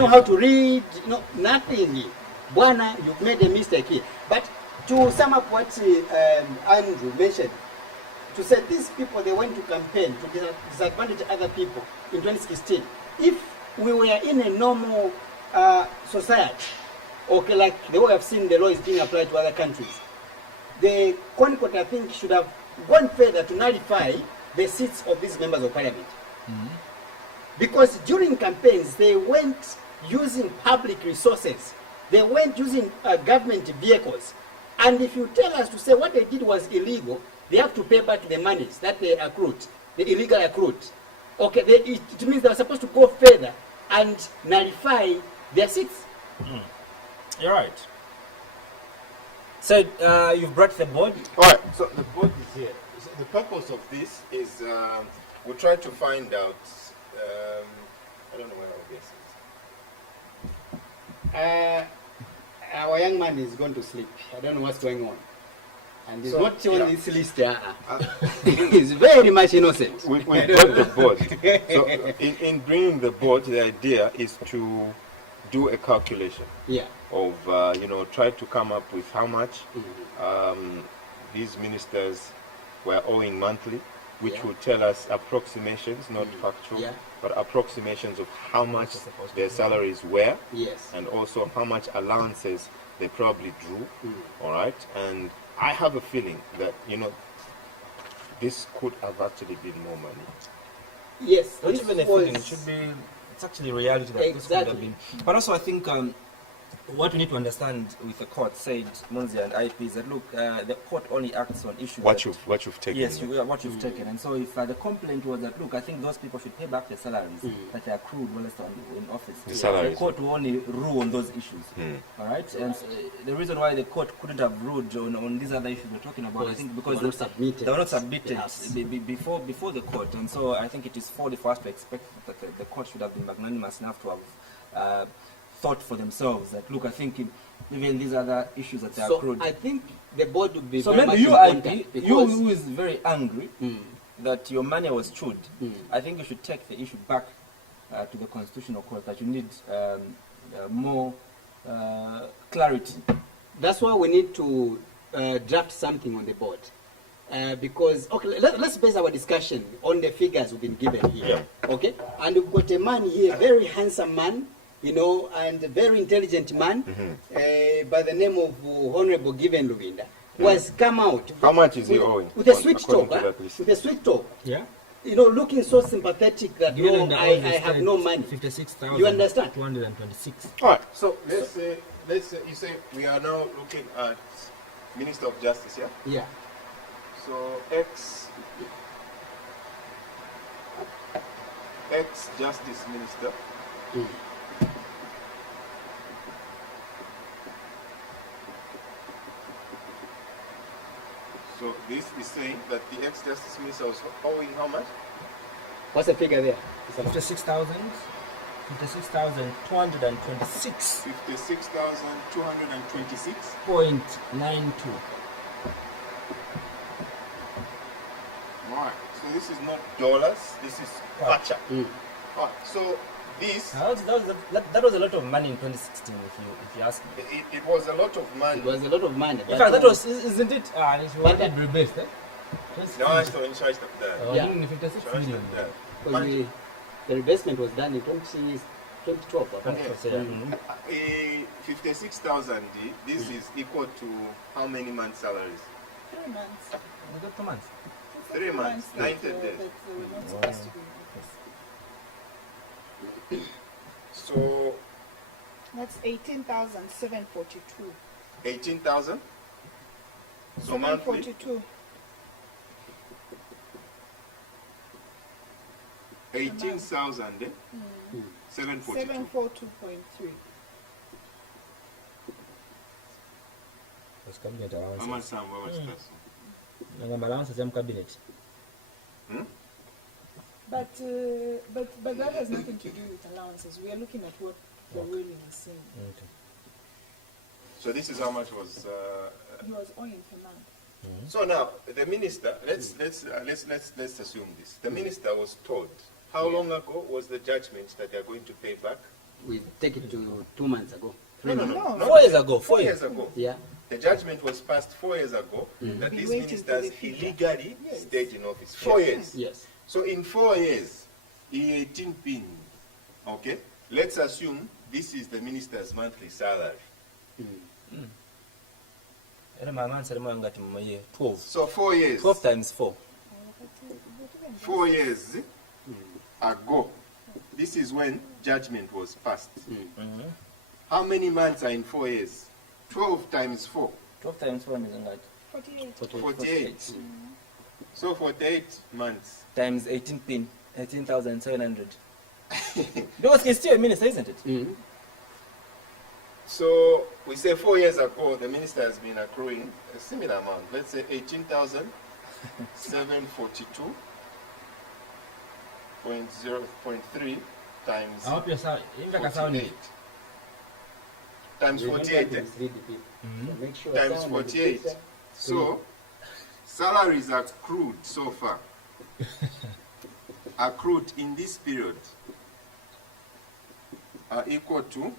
know how to read, nothing. Bwana, you've made a mistake here. But to sum up what Andrew mentioned, to say these people, they went to campaign to disadvantage other people in 2016. If we were in a normal society, okay, like the way I've seen the law is being applied to other countries, the Concord, I think, should have gone further to nullify the seats of these members of parliament. Because during campaigns, they went using public resources. They went using government vehicles. And if you tell us to say what they did was illegal, they have to pay back the monies that they accrued, the illegal accrued. Okay, it means they were supposed to go further and nullify their seats. You're right. So you've brought the board? All right, so the board is here. So the purpose of this is we try to find out, I don't know where our guest our young man is going to sleep. I don't know what's going on. And he's So, not on yeah. this list. He's very much innocent. We've got the board. So in bringing the board, the idea is to do a calculation Yeah. of, try to come up with how much these ministers were owing monthly, which Yeah. would tell us approximations, not factual, Yeah. but approximations of how much their salaries were, Yes. and also how much allowances they probably drew. All right, and I have a feeling that this could have actually been more money. Yes. Not this even a was- feeling. It should be. It's actually reality that this could have Exactly. been. But also, I think what we need to understand with the court, said Munzia and IP, is that look, the court only acts on issues. What that- you've taken. Yes, what you've taken. And so if the complaint was that, look, I think those people should pay back their salaries that they accrued while they're in office. The salaries. The court will only rule on those issues. All right? And the reason why the court couldn't have ruled on these other issues we're talking about, I think because they were not submitted. they were not submitted Yes. before the court. And so I think it is folly for us to expect that the court should have been magnanimous enough to have thought for themselves that, look, I think even these other issues that they So accrued. I think the board would be So very maybe much you, important IP, because you who is very angry Mm. that your money was chewed, I think you should take the issue back to the Constitutional Court, that you need more clarity. that's why we need to draft something on the board. Because, okay, let's base our discussion on the figures we've been given here. Okay? And we've got a man here, very handsome man, and a very intelligent man by the name of Honorable Given Lubinda, who has come out. How much is he with- owing? With a sweet according talk. to that list? With a sweet talk. Yeah? Looking so sympathetic that, no, I have no money. 56,000. You understand? 226. All right. So let's say you say we are now looking at Minister of Justice, yeah. Yeah. So ex Justice Minister. So this is saying that the ex Justice Minister was owing how much? What's the figure there? 56,000. 56,226.92. 56,226. Right. So this is not dollars. This is kwacha. Right. So this That was a lot of money in 2016, if you ask me. it was a lot of money. It was a lot of money. In fact, that was, isn't it? But What rebased, eh? No, it's in charge of that. Yeah. 56 Charge million. of that. because the rebasement was done in 2012. I think. So, yeah. 56,000. This is equal to how many months' salaries? 3 months. We got 2 months. 3 months, 90 days. That they were not supposed to be in office. So That's 18,742. 18,000. So monthly. 742. 18,000. 742. 742.3. That's cabinet How allowances. much time? How much that? Ngamba allowances ya cabinet. But that has nothing to do with allowances. We are looking at what the ruling is saying. Okay. So this is how much was. He was owing per month. So now the minister. Let's assume this. The minister was told. How long ago was the judgment that they are going to pay back? We take it to 2 months ago. No. No. 4 years ago. 4 years ago. Yeah. The judgment was passed 4 years ago that Be these waiting for ministers the future. illegally Yes. stayed in office. 4 years. Yes. So in 4 years, he 18 pin. Okay? Let's assume this is the minister's monthly salary. Era mamansi alimu ngati mumaye 12. So 4 years. 12 times 4. 4 years ago, this is when judgment was passed. How many months are in 4 years? 12 times 4. 12 times 4 is ngati 48. 48. So 48 months. times 18 pin, 18,700. Because he's still a minister, isn't it? So we say 4 years ago, the minister has been accruing a similar amount. Let's say 18,742.0.3 times I hope you're in fact 48. Times 48. Remember to mislead the people. So make sure Times sound and 48. picture. So, salaries accrued so far, accrued in this period, are equal to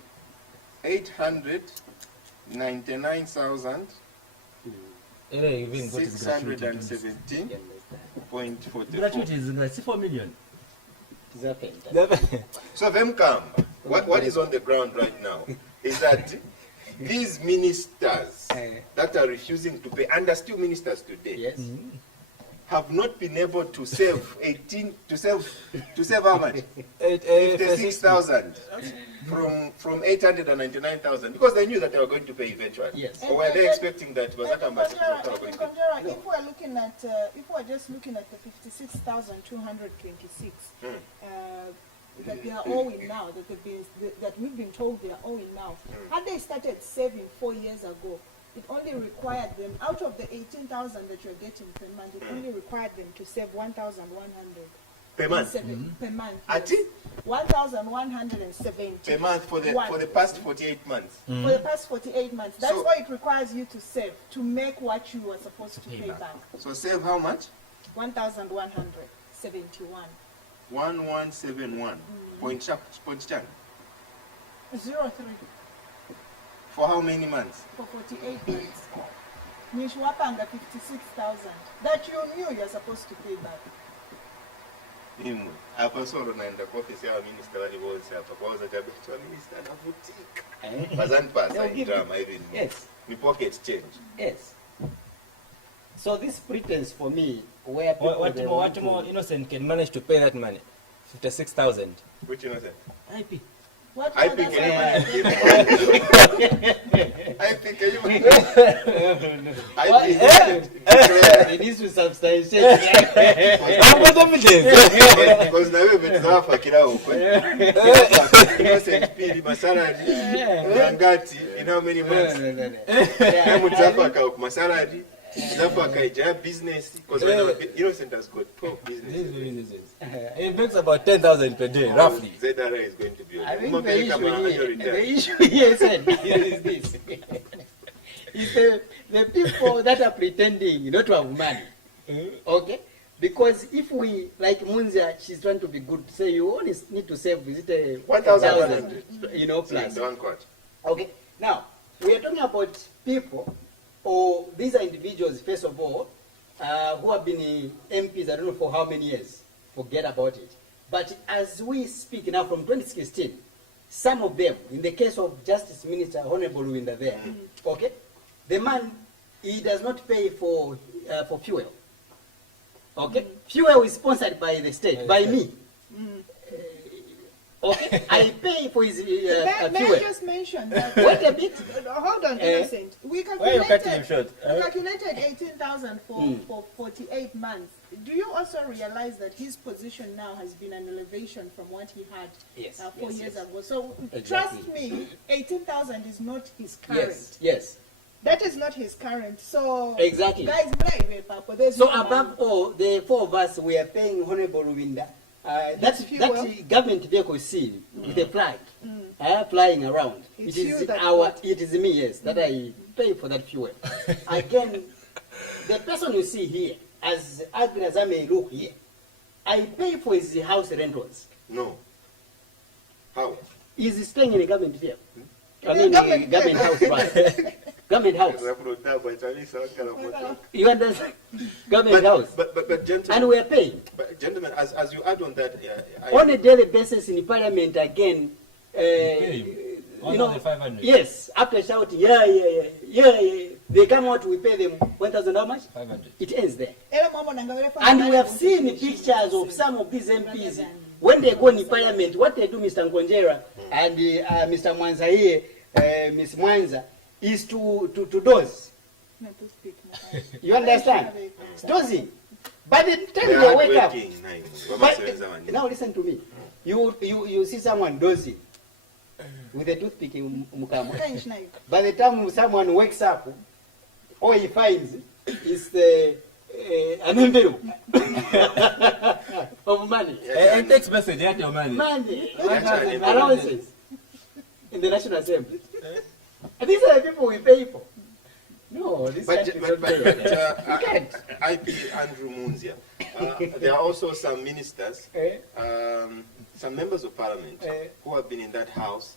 899,617.44. Gratuity is like 4 million. It's a fantastic. So Vemcam, what is on the ground right now is that these ministers that are refusing to pay, and are still ministers today, Yes. have not been able to save how much? 56,000 from 899,000, because they knew that they were going to pay eventually. Yes. Or were they expecting that was that much? If we're looking at, if we're just looking at the 56,226 that they are owing now, that we've been told they are owing now, had they started saving 4 years ago, it only required them, out of the 18,000 that you're getting per month, it only required them to save 1,100 Per month? Per month. At Yes. 1,170 per month for the past 48 months. For the past 48 months. That's So- why it requires you to save, to make what you were supposed to pay back. So save how much? 1,171. 1171. Point chan. 03 For how many months? for 48 months. Nishwapanga 56,000 that you knew you're supposed to pay back. Imwe apa solo naenda kwa ofisi ya minister wali wose hapa kwa za kabisa minister anavutika bazani pasa They'll give drama you- even Yes. ni pocket change. Yes. So this pretense for me, where people What they more, want what more to- innocent can manage to pay that money? 56,000. Which you know say? IP. What I more think does I think anyone. I What? think It needs to substantiate. How much evidence? because now we betafa kila huko. Innocent pili masalary ngati in how many months? Kama mtafaka kwa masalary Zafaka ija business because innocent has got poor business. It makes about 10,000 per day, roughly. ZRA is going to be I think okay. the issue here is this. Is the people that are pretending not to have money. Okay? Because if we, like Munzia, she's trying to be good, say you only need to save, is it 1,100? Plus. One quart. Okay? Now, we are talking about people, or these are individuals, first of all, who have been MPs, I don't know for how many years. Forget about it. But as we speak now from 2016, some of them, in the case of Justice Minister Honorable Winda there, okay, the man, he does not pay for fuel. Okay, fuel is sponsored by the state, by me. Okay, I pay for his May I fuel. just mention that? Wait a bit. Hold on, Innocent. We Why are you cutting him calculated, short? we calculated 18,000 for 48 months. Do you also realize that his position now has been an elevation from what he had Yes, 4 yes, years yes. ago? So Exactly. trust me, 18,000 is not his current. Yes, yes. That is not his current. So Exactly. guys, there's So no above money. all, the four of us, we are paying Honorable Winda. That's fuel. That government vehicle seen with a flag flying around. It's it you is that our, bought. it is me, yes, that I pay for that fuel. Again, the person you see here, as ugly as I may look here, I pay for his house rentals. No. How? He's staying in a government vehicle. I In mean, government government house, right? Government house. You understand? Government house. But gentlemen, And we are paying. but gentlemen, as you add on that, On a daily basis in Parliament again, pay you know, 1,500. yes, after shouting, yeah, they come out, we pay them 1,000 how much? 500. It ends there. Ela mama nangawele fa- And we have seen pictures of some of these MPs, when they go in Parliament, what they do, Mr. Nkonjera and Mr. Mwanza here, Miss Mwanza, is to doze. No, to speak, no. You understand? It's dozing. By the time they you are wake up, working. but, now listen to me. You see someone dozing with a toothpick in Mukama. French knife. By the time someone wakes up, all he finds is an envelope of money. And text message, you have your money. Money, Actually, allowances in the National Assembly. And these are the people we pay for. No, this But, country is but, not fair. but You can't. IP Andrew Munzia, there are also some ministers, some members of parliament who have been in that house,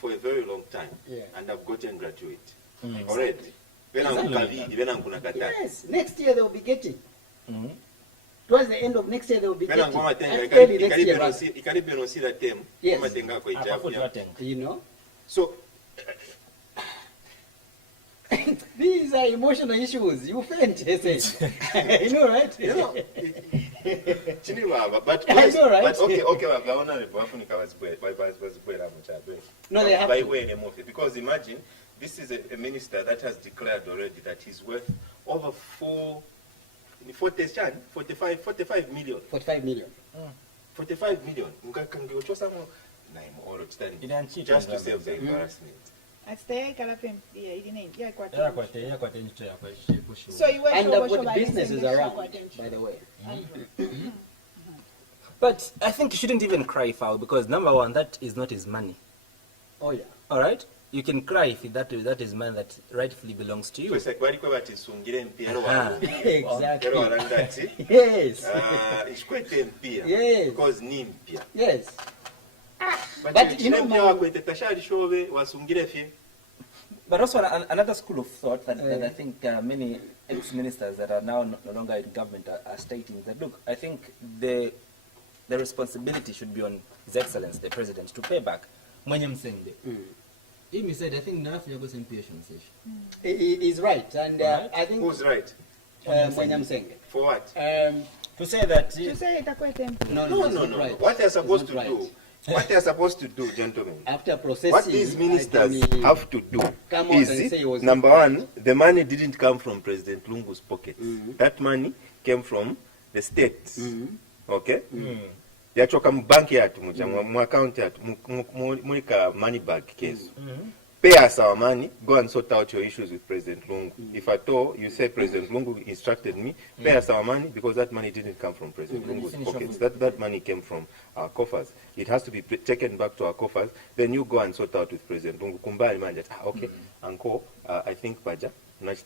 for a very long time, and have gotten graduate already. Yes, next year they will be getting. Towards the end of next year they will be getting. Early next year. Yes. So, these are emotional issues. You faint, you know, right? but I know, right? But okay, No, they have to. Because imagine, this is a minister that has declared already that he's worth over 45 million. 45 million. 45 million. Just to save the embarrassment. So you were And sure put what businesses around, by the way. But I think you shouldn't even cry foul, because number one, that is not his money. Oh, yeah. All right? You can cry if that is money that rightfully belongs to you. Exactly. Yes. Yes. Because nimpia. Yes. But you know, But also another school of thought that I think many ex-ministers that are now no longer in government are stating that, look, I think the responsibility should be on His Excellency, the President, to pay back. He said, I think he's right. And I think... Who's right? For what? To say that... To say it No. Right. What they're supposed to do, what they're supposed to do, gentlemen, after processing... what these ministers have to do come out and say is, it was number one, the money didn't come from President Lungu's pockets. That money came from the states. Okay? Yachoka mu bank yatu mu account yatu mu money bag case. Pay us our money, go and sort out your issues with President Lungu. If at all you say President Lungu instructed me, pay us our money, because that money didn't come from President Lungu's pockets. That money came from our coffers. It has to be taken back to our coffers. Then you go and sort out with President Lungu. Kumbali man just, okay, Uncle, I think Baja,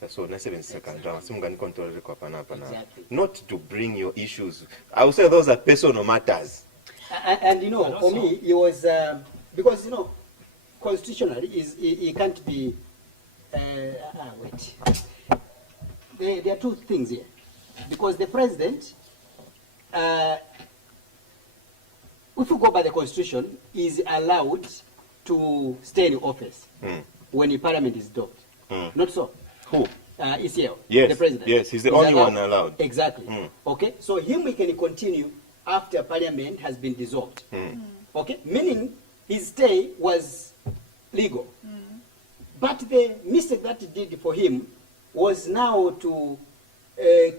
so na 7 seconds. Exactly. Not to bring your issues. I would say those are personal matters. And for me, it was, because, constitutionally, it can't be, wait. There are two things here. Because the president, if you go by the constitution, is allowed to stay in office when the parliament is dissolved. Not so. Who? ECL, Yes, the president. yes, he's the only one allowed. Exactly. Okay, so him we can continue after parliament has been dissolved. Okay, meaning his stay was legal. But the mistake that he did for him was now to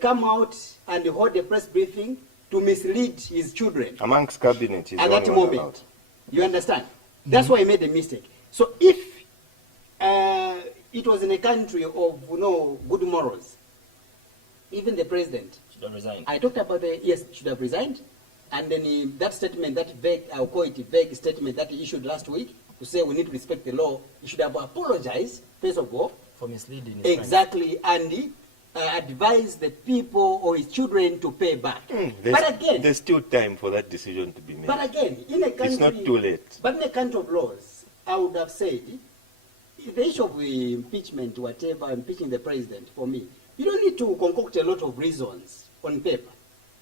come out and hold a press briefing to mislead his children. Amongst cabinet, he's at the that only one moment. allowed. You understand? That's why he made a mistake. So if it was in a country of good morals, even the president should have resigned. I talked about should have resigned, and then that statement, that vague, I'll call it a vague statement that he issued last week to say we need to respect the law. He should have apologized first of all for misleading his exactly, and he advised the people or his children to pay back. But again, there's still time for that decision to be made. But again, in a country, it's not too late. But in a country of laws, I would have said, the issue of impeachment, whatever, impeaching the president, for me, you don't need to concoct a lot of reasons on paper.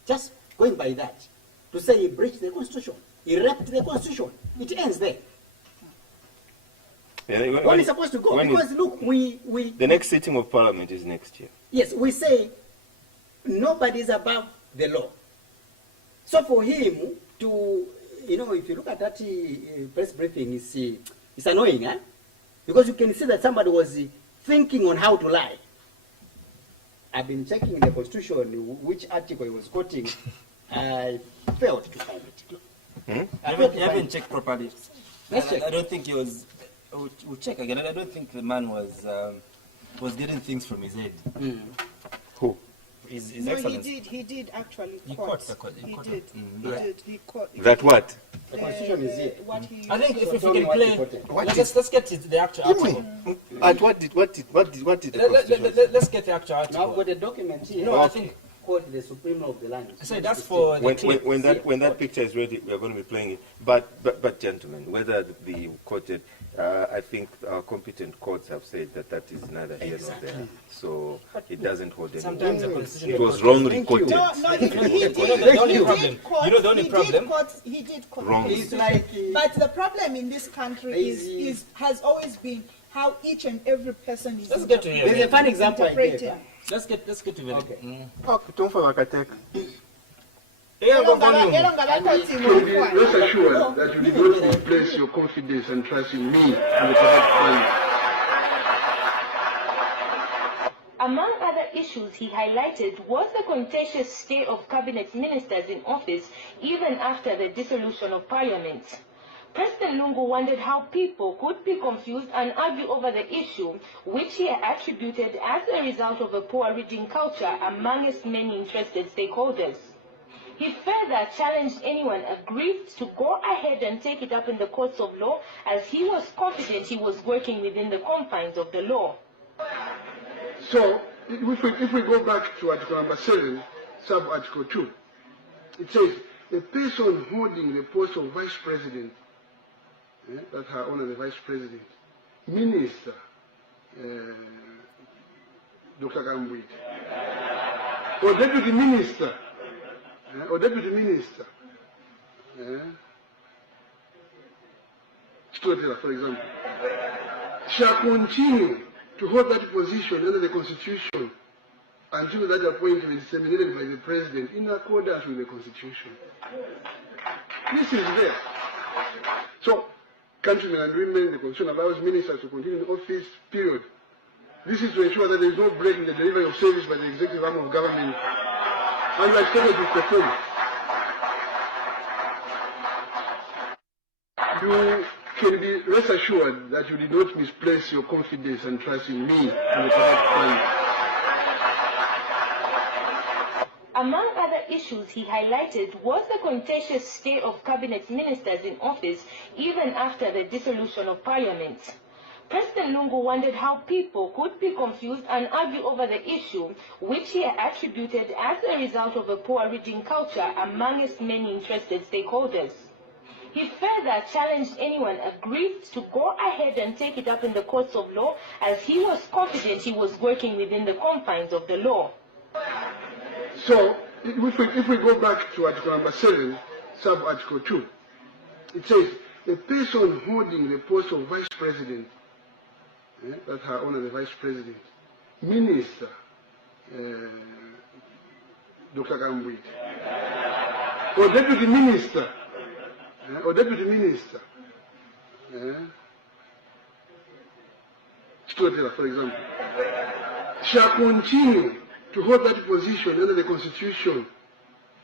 Just going by that, to say he breached the constitution, he raped the constitution, it ends there. Yeah, when it's supposed to go, because look, the next sitting of parliament is next year. Yes, we say nobody is above the law. So for him to, if you look at that press briefing, it's annoying, eh? Because you can see that somebody was thinking on how to lie. I've been checking the constitution, which article he was quoting. I failed to find it. You haven't checked properly. Let's check. I don't think he was. We'll check again. I don't think the man was getting things from his head. Who? His Excellency. He did actually. He quote. He did. He quote. That what? The Constitution is here. What he I think used if tell we me can what he play, quoted. let's get to the actual article. And what did the Constitution Let's get the actual Now I've article. got a document here. No, I think Quote the Supreme Law of the land. I say that's for the clip. when that picture is ready, we are going to be playing it. But gentlemen, whether the quoted, I think our competent courts have said that is neither here nor there. So it doesn't hold any Sometimes the weight. Constitution It was gets wrongly Thank you. quoted. No, he did. The only he problem- did quote- you know the only he problem? He did quote Wrong. the It's Constitution. like, But the problem in this country has always been how each and every person is. Let's get to it. There's a fun example I gave. interpreting. Let's get to it. Okay. Okay, don't forget. Here go volume. Can be rest assured that you did not place your confidence and trust in me and the correct fund. Among other issues he highlighted was the contentious stay of cabinet ministers in office even after the dissolution of parliament. President Lungu wondered how people could be confused and argue over the issue, which he attributed as a result of a poor reading culture among its many interested stakeholders. He further challenged anyone aggrieved to go ahead and take it up in the courts of law, as he was confident he was working within the confines of the law. So, if we go back to Article number 7, sub-Article 2, it says, the person holding the post of Vice President, that her honor the Vice President, Minister, Dr. Gambwit, or Deputy Minister, Stotela, for example, shall continue to hold that position under the Constitution until that appointment is disseminated by the President in accordance with the Constitution. This is there. So, countrymen and women, the Constitution allows ministers to continue in office, period. This is to ensure that there is no break in the delivery of service by the executive arm of government, and you are expected to perform. You can be rest assured that you did not misplace your confidence and trust in me and the correct fund. Among other issues he highlighted was the contentious stay of cabinet ministers in office even after the dissolution of parliament. President Lungu wondered how people could be confused and argue over the issue, which he attributed as a result of a poor reading culture among its many interested stakeholders. He further challenged anyone aggrieved to go ahead and take it up in the courts of law, as he was confident he was working within the confines of the law. So, if we go back to Article number 7, sub-Article 2, it says, the person holding the post of Vice President, that her honor the Vice President, Minister, Dr. Gambwit, or Deputy Minister, Stotela, for example, shall continue to hold that position under the Constitution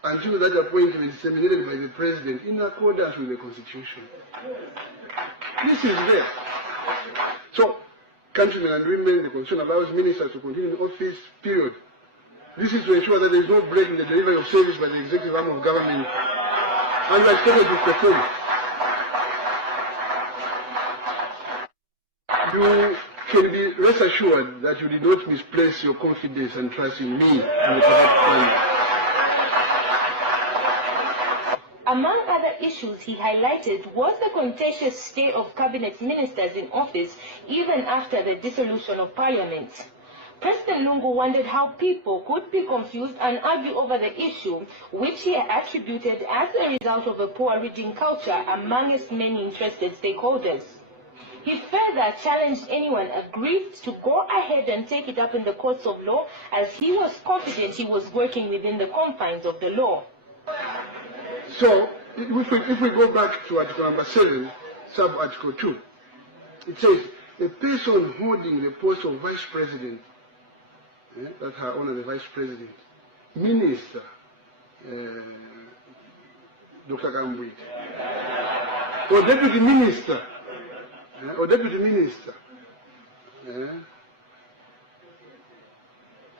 until that appointment is disseminated by the President in accordance with the Constitution. This is there. So, countrymen and women, the Constitution allows ministers to continue in office, period. This is to ensure that there is no break in the delivery of service by the executive arm of government, and you are expected to perform. You can be rest assured that you did not misplace your confidence and trust in me and the correct fund. Among other issues he highlighted was the contentious stay of cabinet ministers in office even after the dissolution of parliament. President Lungu wondered how people could be confused and argue over the issue, which he attributed as a result of a poor reading culture among its many interested stakeholders. He further challenged anyone aggrieved to go ahead and take it up in the courts of law, as he was confident he was working within the confines of the law. So, if we go back to Article number 7, sub-Article 2, it says, the person holding the post of Vice President, that her honor the Vice President, Minister, Dr. Gambwit, or Deputy Minister,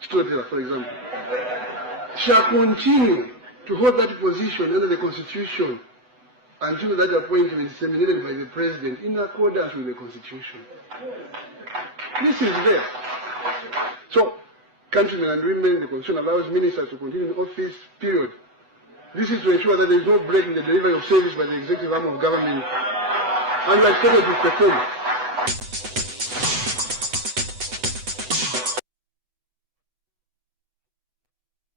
Stotela, for example, shall continue to hold that position under the Constitution until that appointment is disseminated by the President in accordance with the Constitution. This is there. So, countrymen and women, the Constitution allows ministers to continue in office, period. This is to ensure that there is no break in the delivery of service by the executive arm of government, and we are expected to perform.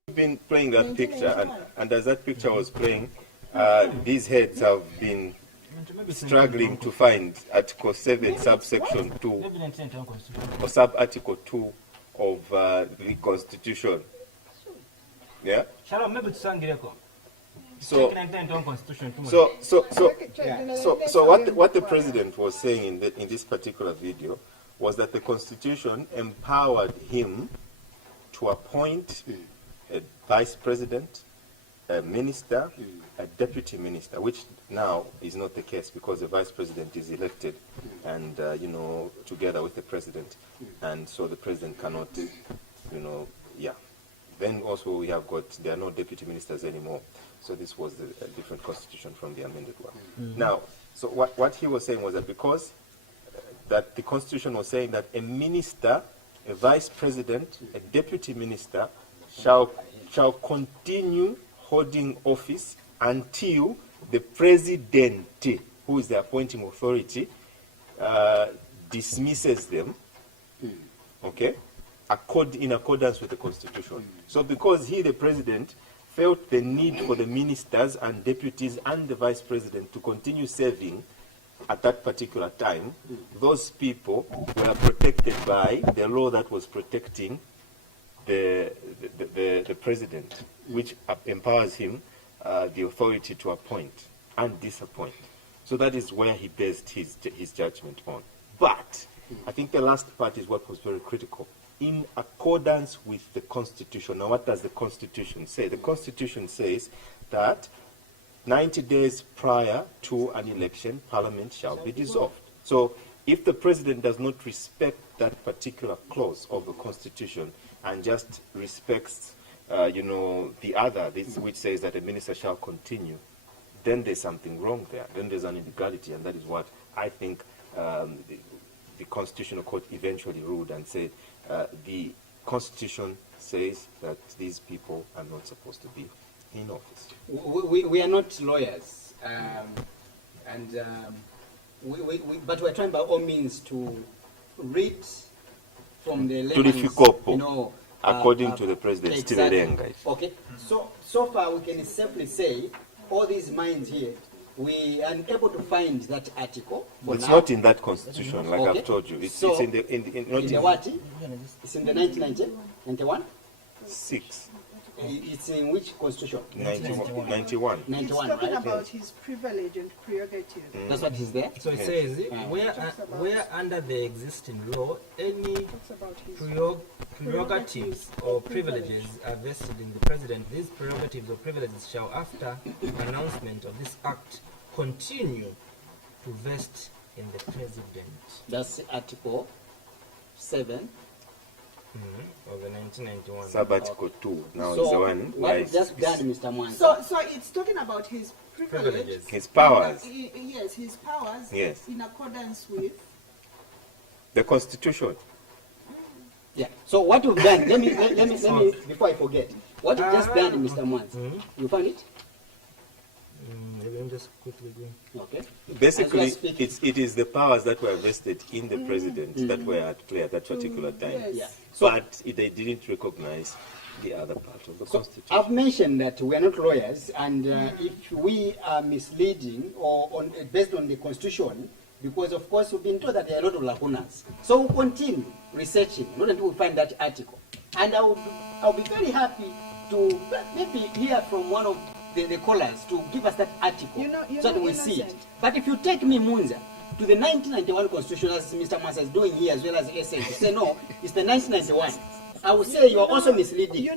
We've been playing that picture, and as that picture was playing, these heads have been struggling to find Article 7, subsection 2, or sub-article 2 of the Constitution. Yeah? So what the president was saying in this particular video was that the Constitution empowered him to appoint a vice president, a minister, a deputy minister, which now is not the case because the vice president is elected and, together with the president. And so the president cannot, Then also we have there are no deputy ministers anymore. So this was a different constitution from the amended one. Now, so what he was saying was that because that the constitution was saying that a minister, a vice president, a deputy minister shall continue holding office until the president, who is the appointing authority, dismisses them, okay, in accordance with the Constitution. So because he, the president, felt the need for the ministers and deputies and the vice president to continue serving at that particular time, those people were protected by the law that was protecting the president, which empowers him the authority to appoint and disappoint. So that is where he based his judgment on. But I think the last part is what was very critical. In accordance with the Constitution. Now, what does the Constitution say? The Constitution says that 90 days prior to an election, Parliament shall be dissolved. So, if the President does not respect that particular clause of the Constitution and just respects, the other, which says that a minister shall continue, then there's something wrong there. Then there's an illegality, and that is what I think the Constitutional Court eventually ruled and said, the Constitution says that these people are not supposed to be in office. We are not lawyers, but we're trying by all means to read from the layman's, according to the president. Exactly. Okay, so far we can simply say all these minds here, we are unable to find that article. It's not in that constitution, like I've told you. It's in the what? It's in the 1991? 6. It's in which constitution? 91. He's talking about his privilege and prerogative. That's what is there? So it says, where under the existing law, any prerogatives or privileges are vested in the President, these prerogatives or privileges shall, after announcement of this act, continue to vest in the President. That's Article 7. Of the 1991. Sub-article 2 now is the one. What is just done, Mr. Mwanza? So it's talking about his privileges. His powers. Yes, his powers. Yes. In accordance with the Constitution. Yeah. So what we've done, let me before I forget, what we've just done, Mr. Mwanza, you find it? Let me just quickly go. Okay. Basically, it is the powers that were vested in the president that were at play at that particular time. Yes. Yeah. But they didn't recognize the other part of the Constitution. I've mentioned that we are not lawyers, and if we are misleading or based on the Constitution, because of course we've been told that there are a lot of lacunas. So we'll continue researching, not until we find that article. And I'll be very happy to maybe hear from one of the callers to give us that article so that we see it. But if you take me, Munza, to the 1991 Constitution, as Mr. Mwanza is doing here, as well as SA, to say no, it's the 1991. I would say you are also misleading.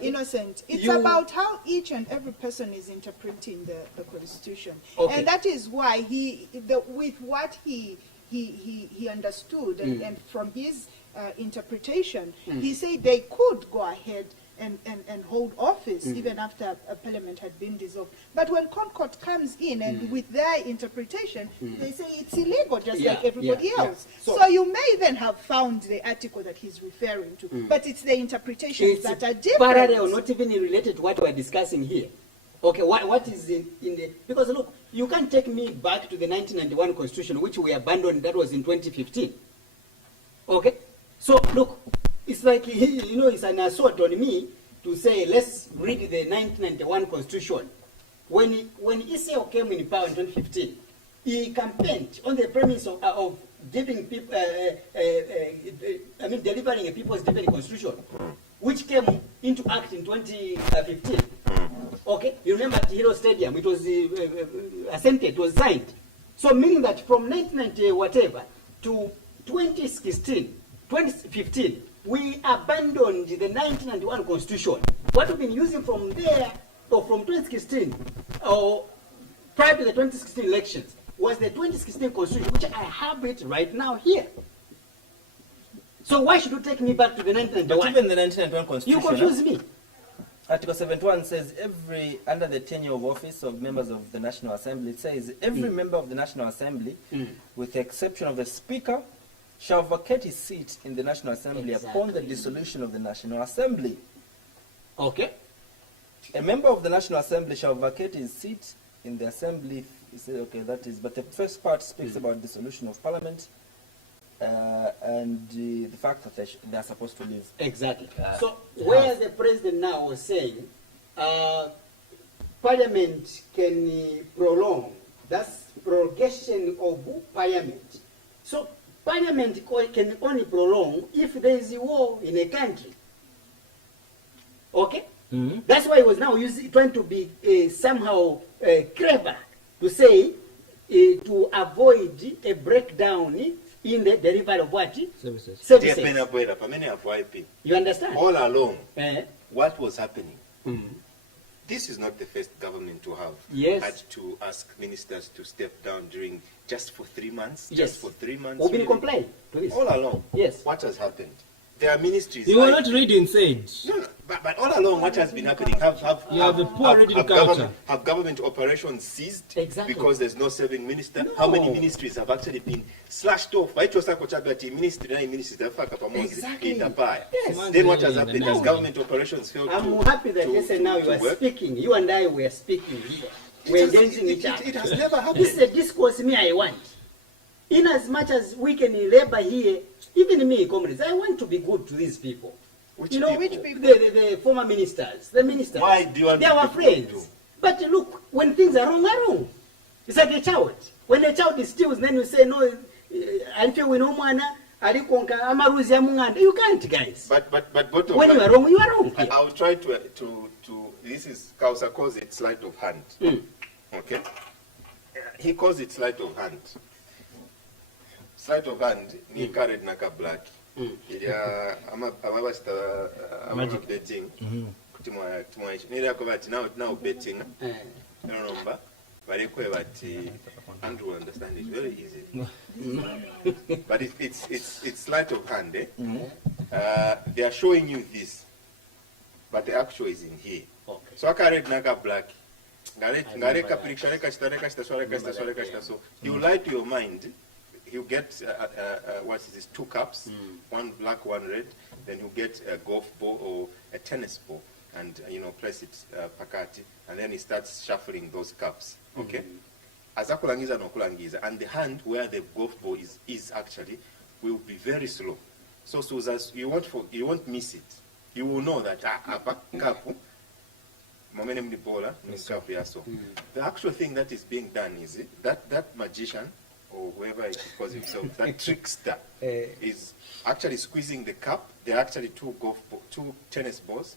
Innocent. It's about how each and every person is interpreting the Constitution, and that is why with what he understood, and from his interpretation, he said they could go ahead and hold office even after a parliament had been dissolved. But when Concord comes in and with their interpretation, they say it's illegal just like everybody else. So you may then have found the article that he's referring to, but it's the interpretations that are different. Parallel, not even related to what we're discussing here. Okay, what is in the... Because look, you can't take me back to the 1991 Constitution, which we abandoned, that was in 2015. Okay? So, look, it's like, you know, it's an assault on me to say, let's read the 1991 Constitution. When ECL came in power in 2015, he campaigned on the premise of giving people, delivering a people's dependent constitution, which came into act in 2015. Okay, you remember at Hero Stadium, it was assented, it was signed. So meaning that from 1990 whatever to 2015, we abandoned the 1991 Constitution. What we've been using from there, or from 2016, or prior to the 2016 elections, was the 2016 Constitution, which I have it right now here. So why should you take me back to the 1991? But even the 1991 Constitution... You confuse me. Article 71 says under the tenure of office of members of the National Assembly, it says every member of the National Assembly, with the exception of the Speaker, shall vacate his seat in the National Assembly upon the dissolution of the National Assembly. Okay. A member of the National Assembly shall vacate his seat in the Assembly. He said, okay, that is, but the first part speaks about dissolution of Parliament and the fact that they are supposed to leave. Exactly. So where the president now was saying Parliament can prolong, that's prorogation of Parliament. So Parliament can only prolong if there is a war in a country. Okay? That's why he was now trying to be somehow clever to say to avoid a breakdown in the delivery of what? Services. You understand? All along, what was happening? This is not the first government to have had to ask ministers to step down during just for 3 months. Just for 3 months. We've been complaining to this. All along. Yes. What has happened? There are ministries. You were not reading Sage. No, but all along, what has been happening? Have government operations ceased because there's no serving minister? No. How many ministries have actually been slashed off? Exactly. Yes. Then what has happened? Has government operations failed? I'm happy that now you are speaking. You and I were speaking here. We're engaging each other. It has never happened. This is a discourse I want. In as much as we can labor here, even me, comrades, I want to be good to these people. Which people? The former ministers, the ministers. Why do you want they are our friends. But look, when things are wrong, are wrong. It's like a child. When a child steals, then you say, no, until we know mwana, you can't, guys. But when you are wrong, you are wrong. I will try to this is Kausa calls it sleight of hand. Okay? He calls it sleight of hand. Sleight of hand, ni carried naka black. Ilia amabasta betting. Now betting. Remember, but Andrew understand it very easy. But it's sleight of hand. They are showing you this, but the actual is in here. Okay. So I carried naka black. So you lie to your mind. You get what is this? 2 cups, one black, one red. Then you get a golf ball or a tennis ball, and place it pakati, and then he starts shuffling those cups. Okay. Azakulangiza no kulangiza, and the hand where the golf ball is actually will be very slow. So as you won't miss it. You will know that kapu. The actual thing that is being done is that magician, or whoever it calls himself, that trickster, is actually squeezing the cup. There are actually 2 tennis balls.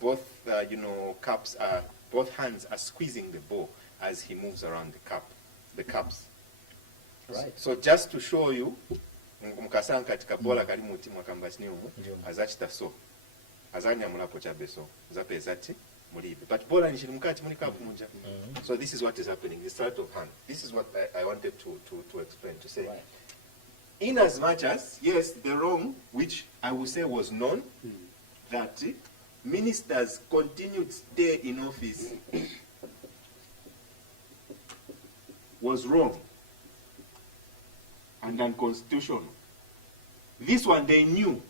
Both cups are, both hands are squeezing the ball as he moves around the cups. Right. So just to show you, mukasanga katika bola kali muti mwakambasini umu azachita so azanya mulapo chabeso zapezati mulibe but bola nishiri mukati munika kumunja. So this is what is happening, the sleight of hand. This is what I wanted to explain, to say. Right. In as much as, yes, the wrong, which I would say was known, that ministers' continued stay in office was wrong and unconstitutional. This one they knew.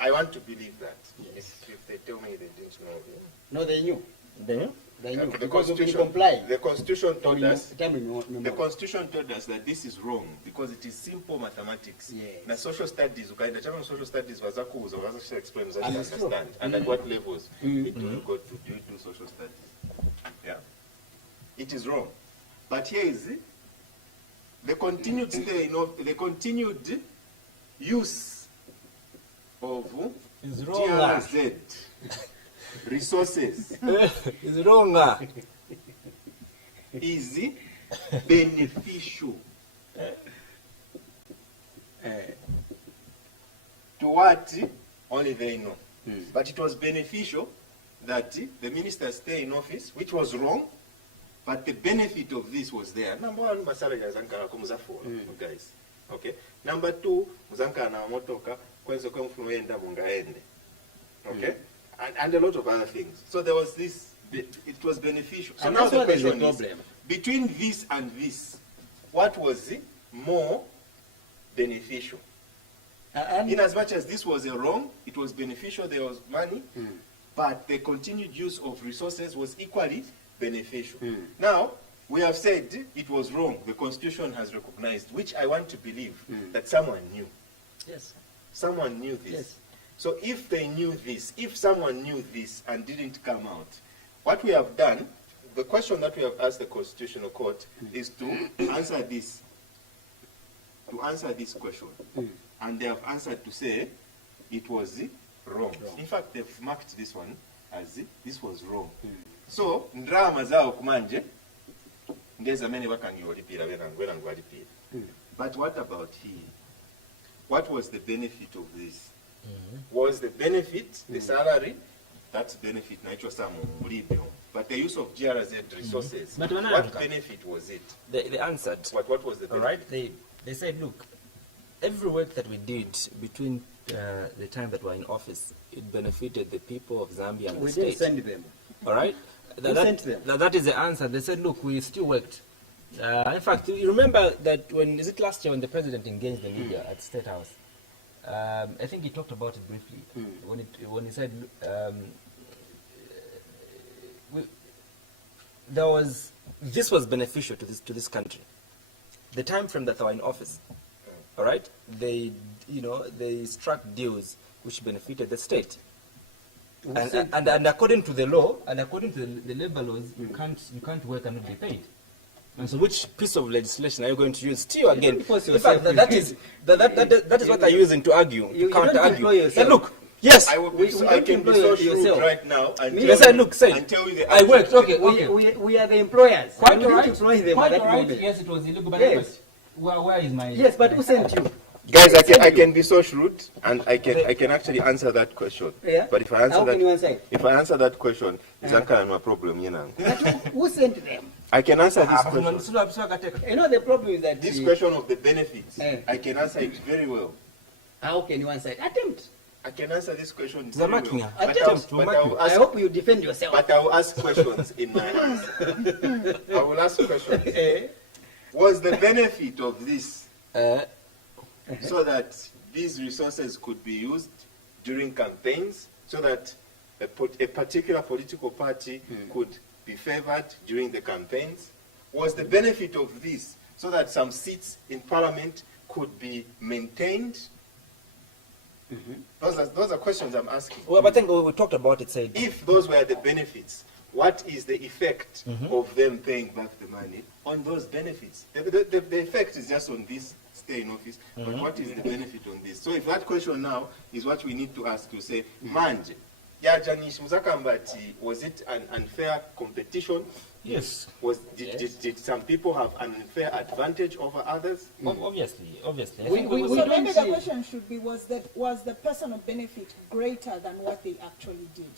I want to believe that. Yes. If they tell me they didn't know. No, they knew. They knew? They knew. The Because we've been Constitution, complying. the Constitution told us. The Constitution told us that this is wrong because it is simple mathematics. Yes. Na social studies, ukaenda chama social studies wazakuza, wazakusha explain, And wazakusha it's true. understand. And at what levels do you go to do social studies? Yeah. It is wrong. But here is the continued stay, the continued use of It's wrong. TRZ resources It's wrong. is beneficial to what only they know. But it was beneficial that the ministers stay in office, which was wrong, but the benefit of this was there. Number one, guys. Okay. Number two, muzanka na motoka kwenye kwa mfumuenda mungaende. Okay. And a lot of other things. So there was this, it was beneficial. So And now that's the why there's a question is, problem. between this and this, what was more beneficial? In as much as this was a wrong, it was beneficial, there was money, but the continued use of resources was equally beneficial. Now, we have said it was wrong, the Constitution has recognized, which I want to believe that someone knew. Yes. Someone knew this. Yes. So if they knew this, if someone knew this and didn't come out, what we have done, the question that we have asked the Constitutional Court is to answer this. To answer this question. And they have answered to say it was wrong. In fact, they've marked this one as this was wrong. So, ndrama zao kumanje, ndeza mene wakangi walipira, wenangu walipira. But what about here? What was the benefit of this? Was the benefit the salary? That's benefit, na ichwa samu mulibyo. But the use of GRZ resources, But what benefit was it? They answered. What was the benefit? All right. They said, look, every work that we did between the time that we were in office, it benefited the people of Zambia and the We state. didn't send them. All right. Sent them? That is the answer. They said, look, we still worked. In fact, you remember that is it last year when the president engaged the media at State House? I think he talked about it briefly when he said this was beneficial to this country. The time frame that they were in office, all right, they struck deals which benefited the state. And according to the law, and according to the labor laws, you can't work and not be paid. And so, which piece of legislation are you going to use? Still, again, in fact, that is what they're using to argue, to counter argue. That look, yes, I can be so shrewd right now and yes, tell you the I worked. Okay. We are the employers. Quite We all need right. to employ them Quite at all that right. moment. Yes, it was illegal, but Yes. where is my? Yes, but who sent you? Guys, I can be so shrewd, and I can actually answer that question. Yeah. But if I answer How can you answer it? if I answer that question, it's no problem, you know. But who sent them? I can answer this question. You know, the problem is that This question of the benefits, Eh. I can answer it very well. how can you answer it? Attempt. I can answer this question very well. Zamakinya. But I will I ask, hope you defend yourself. but I will ask questions in my answer. I will ask questions. Eh? Was the benefit of this so that these resources could be used during campaigns, so that a particular political party could be favored during the campaigns? Was the benefit of this so that some seats in parliament could be maintained? Those are questions I'm asking. Well, but I think we talked about it. Said If those were the benefits, what is the effect of them paying back the money on those benefits? The effect is just on this stay in office, but what is the benefit on this? So if that question now is what we need to ask, you say, manje, Janish Muzakambati, was it an unfair competition? yes. Did some people have an unfair advantage over others? Obviously. I We think don't So maybe the see- question should be, was the personal benefit greater than what they actually did?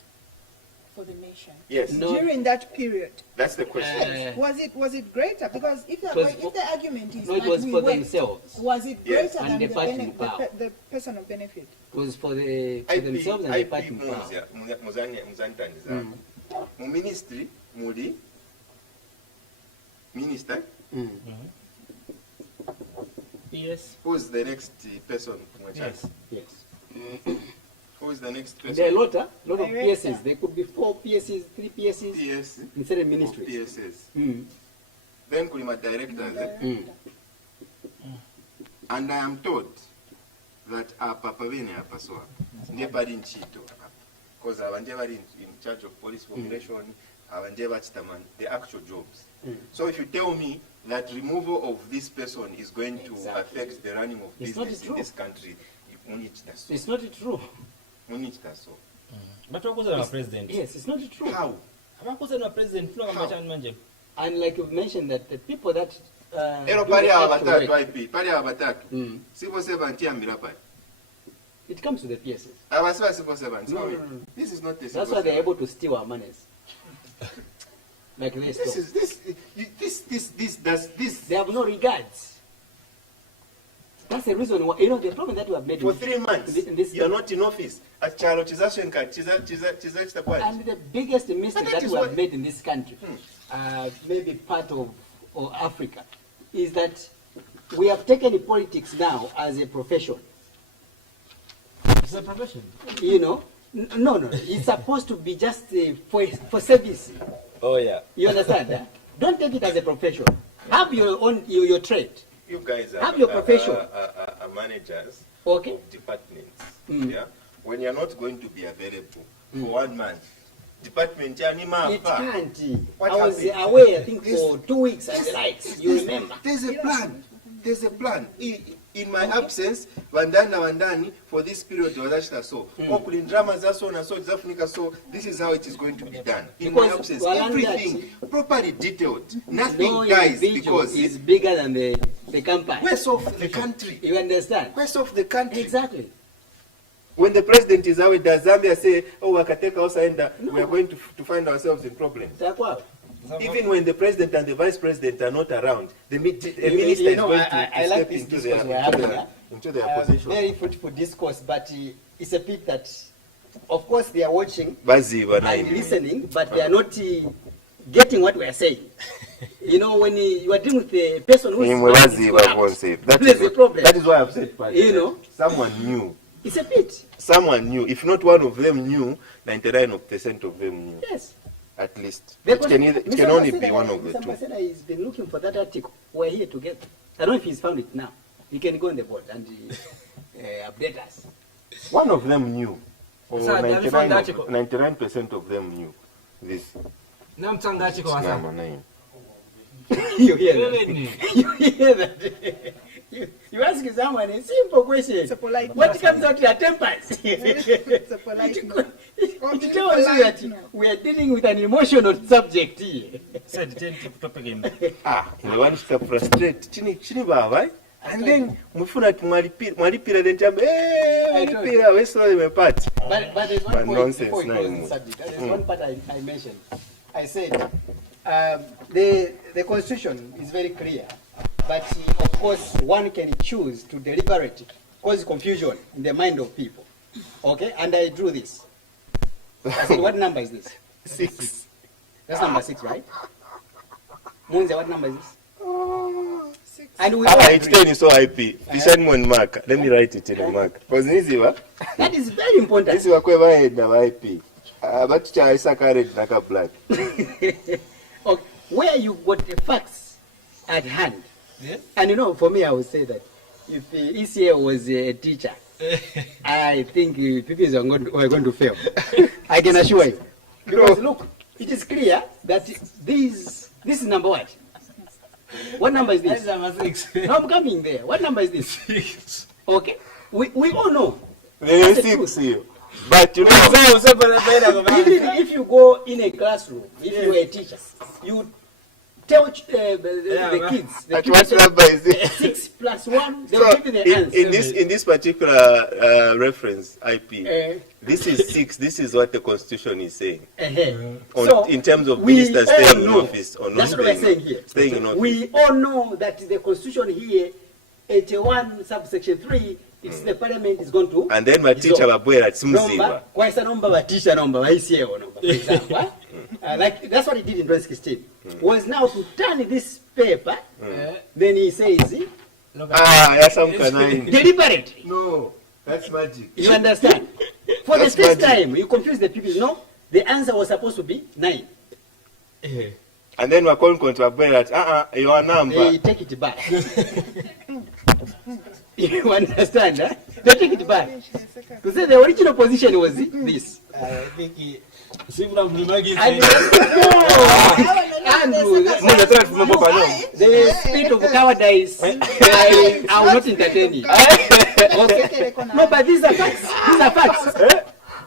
for the nation? Yes. No. During that period. That's the question. Was it greater? Because if the argument is no, it that was we for worked, themselves. was it Yes. greater And than the parting power. the personal benefit? It was for themselves and the parting power. muzanyitandiza mu ministry muli minister. Yes. Who is the next person? Yes. Yes. Who is the next person? There are a lot of Director. PSs. There could be 4 PSs, 3 PSs PS. in certain ministries. PSS. Then kulima directors. And I am told that papa bene apa so ndiye bali nchito because abanje bali in charge of police formulation, abanje bachitaman the actual jobs. So if you tell me that removal of this person is going to affect the running of business in this country, It's not true. But what was president? Yes, it's not true. How? President? And like you've mentioned that the people that it comes to the PSs. No. This is not the That's why they're able to steal our monies. Like they They have no regards. That's the reason why, the problem that we have made for 3 months. You are not in office. And the biggest mistake that we have made in this country, maybe part of Africa, is that we have taken politics now as a profession. It's a profession. No. It's supposed to be just for service. Oh yeah. You understand? Don't take it as a profession. Have your own your trade. You guys have your profession. Are managers of departments. Yeah. When you are not going to be available for 1 month, department it can't. What I was happened? away, I think, for 2 weeks and the likes. You remember? There's a plan. There's a plan. In my absence, Vandani, for this period, so this is how it is going to be done. In my absence, everything properly detailed. Nothing dies because it's bigger than the company. Where's off the country? You understand? Where's off the country? Exactly. When the president is out, does Zambia say, oh, Wakateka also end up, we are going to find ourselves in problems? Even when the president and the vice president are not around, the minister is going to step into their position. Very fruitful discourse, but it's a pity that, of course, they are watching and listening, but they are not getting what we are saying. When you are dealing with a person who is there's a problem. That is why I've said, someone knew. It's a pity. Someone knew. If not one of them knew, 99% of them knew. Yes. At least. It can only be one of the two. Ambassador has been looking for that article. We're here together. I don't know if he's found it now. He can go on the board and update us. One of them knew. Or Sir, 99% of them knew this. You hear that? You hear that? You ask someone a simple question. It's a polite what comes out to your tempers? It's a polite It tells you that we are dealing with an emotional subject here. Said tentative topic again. The one to frustrate. Chini baba. And then mufuna mwalipira then jam mwalipira we saw them part. But there's one point nonsense, before we close the subject. There's one part I mentioned. I said the constitution is very clear. But of course, one can choose to deliberately cause confusion in the mind of people. Okay? And I drew this. I said, what number is this? 6. That's number 6, right? Munze, what number is this? 6. And we It's 10 so IP. Fishan mark. Let me write it in the mark. Because that is very important. This is where head of IP. But Chaisa carried like a black. Okay. Where you got the facts at hand. Yeah. And for me, I would say that if ECA was a teacher, I think people are going to fail. I can assure you. Because look, it is clear that this is number what? What number is this? That's number 6. No, I'm coming there. What number is this? 6. Okay. We all know. There is 6 here. But even if you go in a classroom, if you're a teacher, you tell the kids. The At kids what number is it? 6 plus 1, they'll So give you the answer. in this particular reference IP, Uh, this is 6. This is what the Constitution is saying. So In terms of we ministers all staying in know- office or not that's what we're saying here. staying in office. We all know that the Constitution here, 81 subsection 3, it's the Parliament is going to. And then Maticha Babwera Tsimuziva. Kwa isa nomba batisha nomba baisieo nomba, for example. Like that's what he did in 2016. Was now to turn this paper. Then he says, Yes, I'm canine. deliberately. No, that's magic. You understand? For the That's first magic. time, you confuse the people. No, the answer was supposed to be 9. And then we're calling to Babwera that your number. They take it back. You understand? Huh? They take it back. To say the original position was this. Andrew, the spirit of cowardice, I will not entertain it. Okay. No, but these are facts. These are facts.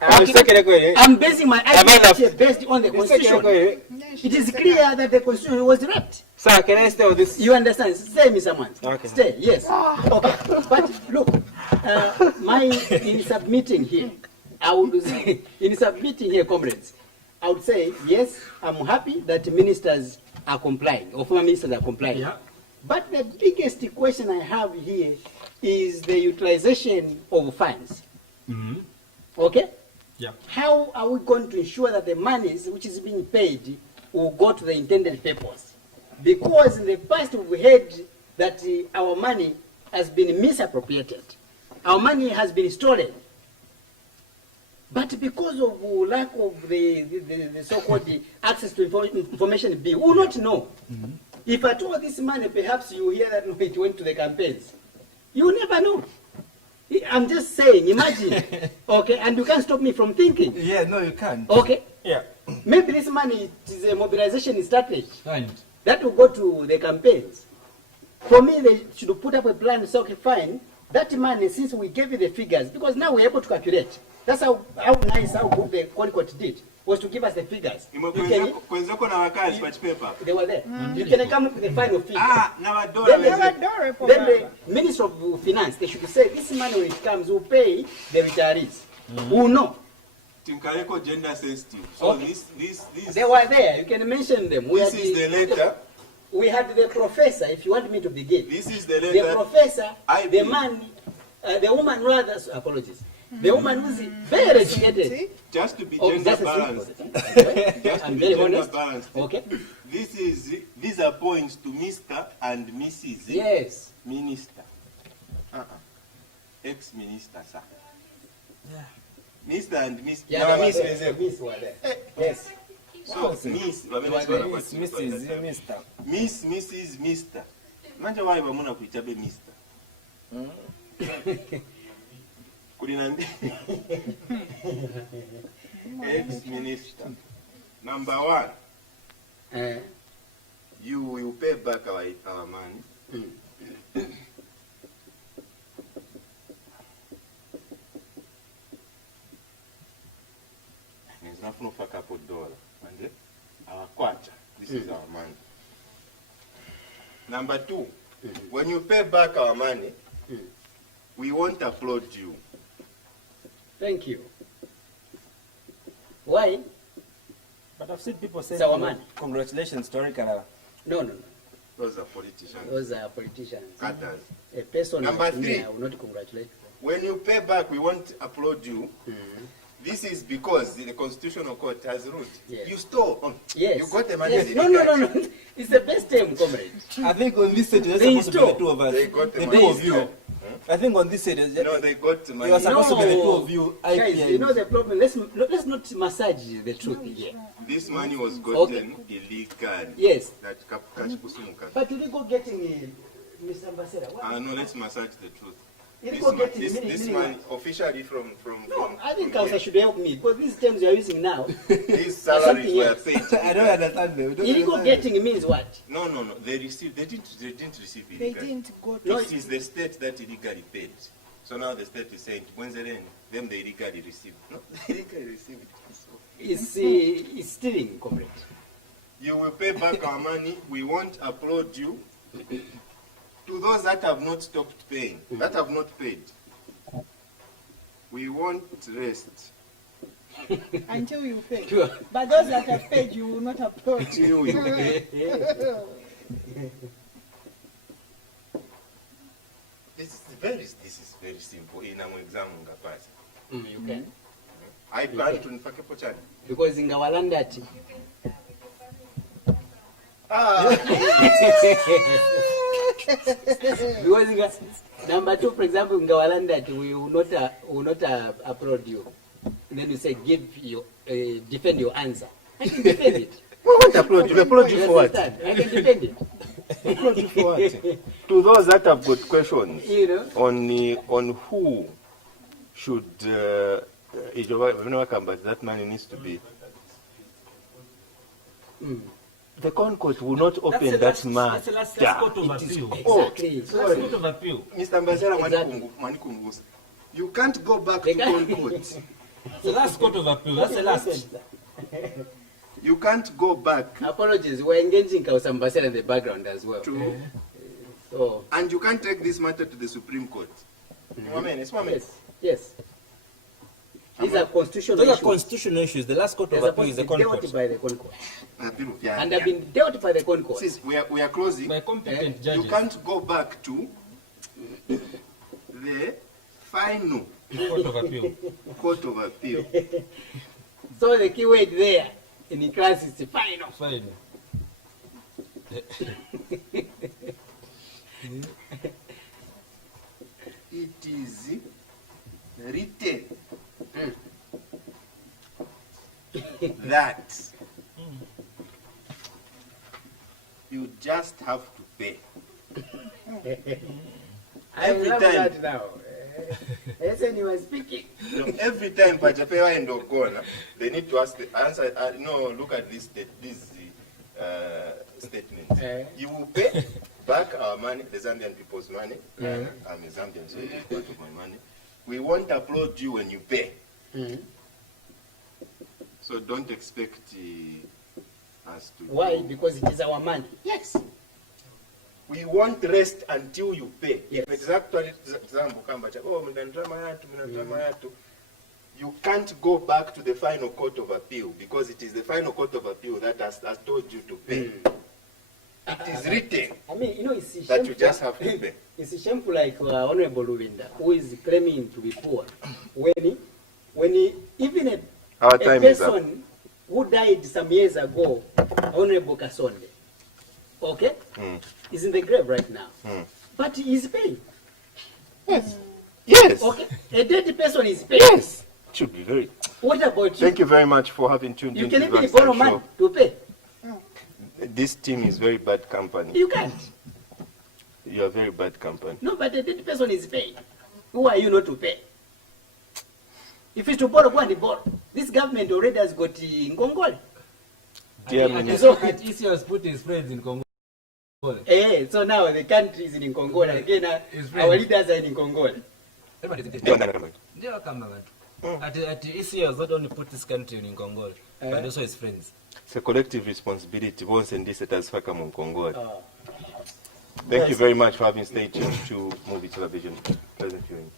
I'm basing my argument here based on the Constitution. It is clear that the Constitution was raped. Sir, can I stay with this? You understand? Stay, Mr. Man. Okay. Stay, yes. Okay. But look, in submitting here, I would say, in submitting here, comrades, I would say, yes, I'm happy that ministers are complying, or former ministers are complying. Yeah. But the biggest question I have here is the utilization of funds. Okay? Yeah. How are we going to ensure that the monies which is being paid will go to the intended purpose? Because in the past we heard that our money has been misappropriated. Our money has been stolen. But because of lack of the so-called access to information bill, we will not know. If at all this money, perhaps you hear that it went to the campaigns. You will never know. I'm just saying, imagine. Okay, and you can't stop me from thinking. Yeah, no, you can't. Okay? Yeah. Maybe this money is a mobilization strategy. Fine. That will go to the campaigns. For me, they should put up a plan to say, okay, fine, that money, since we gave you the figures, because now we're able to calculate. That's how nice, how good the Qualicourt did, was to give us the figures. They were there. You can come up with the final figure. Then the Minister of Finance, they should say, this money when it comes, will pay the retirees. Who know? Gender sensitive. So Okay. this They were there. You can mention them. this is the letter. We had the professor, if you want me to begin. This is the The letter. professor, I the believe. man, the woman rather, apologies. The woman who's very educated. Just to be Oh, gender that's a balanced. simple. Just to I'm be very gender honest. balanced. Okay. These are points to Mr. and Mrs. Yes. Minister. Ex-minister, sir. Mr. and Miss. Yeah, Now, they were Miss there. is there. Miss were there. Yes. So, Miss, Miss, Mrs., Mr. Miss, Mrs., Mr. Manja why bamuna kuitabe Mr. Kulina ex-minister. Number 1, you will pay back our money. There's nothing for a couple of dollars. And our kwacha, this is our money. Number 2, when you pay back our money, we won't applaud you. Thank you. Why? But I've seen people saying, It's our money. congratulations to Orikara. No. Those are politicians. Those are politicians. Others. A person Number like me, 3. I will not congratulate them. When you pay back, we won't applaud you. This is because the Constitutional Court has ruled. Yes. You stole. Yes. You got the money. Yes. No. It's the best term, comrade. I think on this side, there's They supposed to be the stole. two of us. They got the the money. two of you. I think on this side, No, they got the money. you are supposed to be the two No. of you. Guys, you know the problem. Let's not massage the truth here. This money was gotten Okay. illegally. Yes. That Kachipusumuka. But illegal getting, Mr. Ambassador. What? No, let's massage the truth. Illegal getting, This meaning money what? officially from No, I think from Council should help me because these terms you are using now. these salaries something were else. paid. I don't understand them. Illegal getting means what? No. They received. They didn't receive They illegally. didn't go No, It is the state that illegally paid. So now the state is saying, when's the end? Them they illegally received. No, they illegally received. So It's stealing, comrade. You will pay back our money. We won't applaud you. To those that have not stopped paying, that have not paid, we won't rest. Until you pay. Sure. But those that have paid, you will not approach. Until you pay. This is very simple. In an exam, You can. I plan to nifake pochani. Because in Gawalandati. Because number 2, for example, in Gawalandati, we will not applaud you. And then you say, defend your answer. I can defend it. What applaud you? Applaud you for what? I can defend it. Applaud you for what? To those that have got questions, You know? on who should that money needs to be. The Concourt will not open that matter. That's the last court of appeal. Exactly. That's the court of appeal. Mr. Mbazara, Exactly. Manikungusa, you can't go back to Concourt. It's the last court of appeal. That's the last. You can't go back Apologies, we're engaging Kausambasel in the background as well. to, So, and you can't take this matter to the Supreme Court. yes. These are constitutional Those are issues. constitutional issues. The last court They're of appeal is supposed the to be dealt Concourt. by the Concourt. Yeah, And have been dealt by the Concourt. Since we are closing, By competent you judges. can't go back to the final Court of appeal. Court of Appeal. So the key word there in the class is the final. Fine. It is written that you just have to pay. I Every love time. that now. Listen, you were speaking. So every time Pachapewa and Ogona, they need to ask the answer. No, look at this statement. You will pay back our money, the Zambian people's money. I'm a Zambian, so it is part of my money. We won't applaud you when you pay. So don't expect us to. Why? do- Because it is our money. Yes. We won't rest until you pay. Yes. If it's actually you can't go back to the final court of appeal because it is the final court of appeal that has told you to pay. It is written I mean, you know, it's that shameful. you just have to pay. It's shameful, like Honorable Ruvinda, who is claiming to be poor, when even a Our a time is up. person who died some years ago, Honorable Kasonde, okay, is in the grave right now, but he is paying. Yes. Yes. Okay, a dead person is paying. Yes. Should be very. What about you? Thank you very much for having tuned You in can to even the borrow Vaccine money Show. to pay. This team is very bad company. You can't. You are very bad company. No, but the dead person is paying. Who are you not to pay? If it's to borrow, go and borrow. This government already has got Ngongole. Dear And Minister, so Isi has put his friends in Congo. So now the country is in Ngongole. Again, His our friends. leaders are in Ngongole. Ndio wakamba bantu. Ati Isi has not only put this country in Congo, but also his friends. it's a collective responsibility. Once and this as Fakamu Congo. Oh. Thank you very much for having stayed tuned to Movie Television. Pleasant viewing.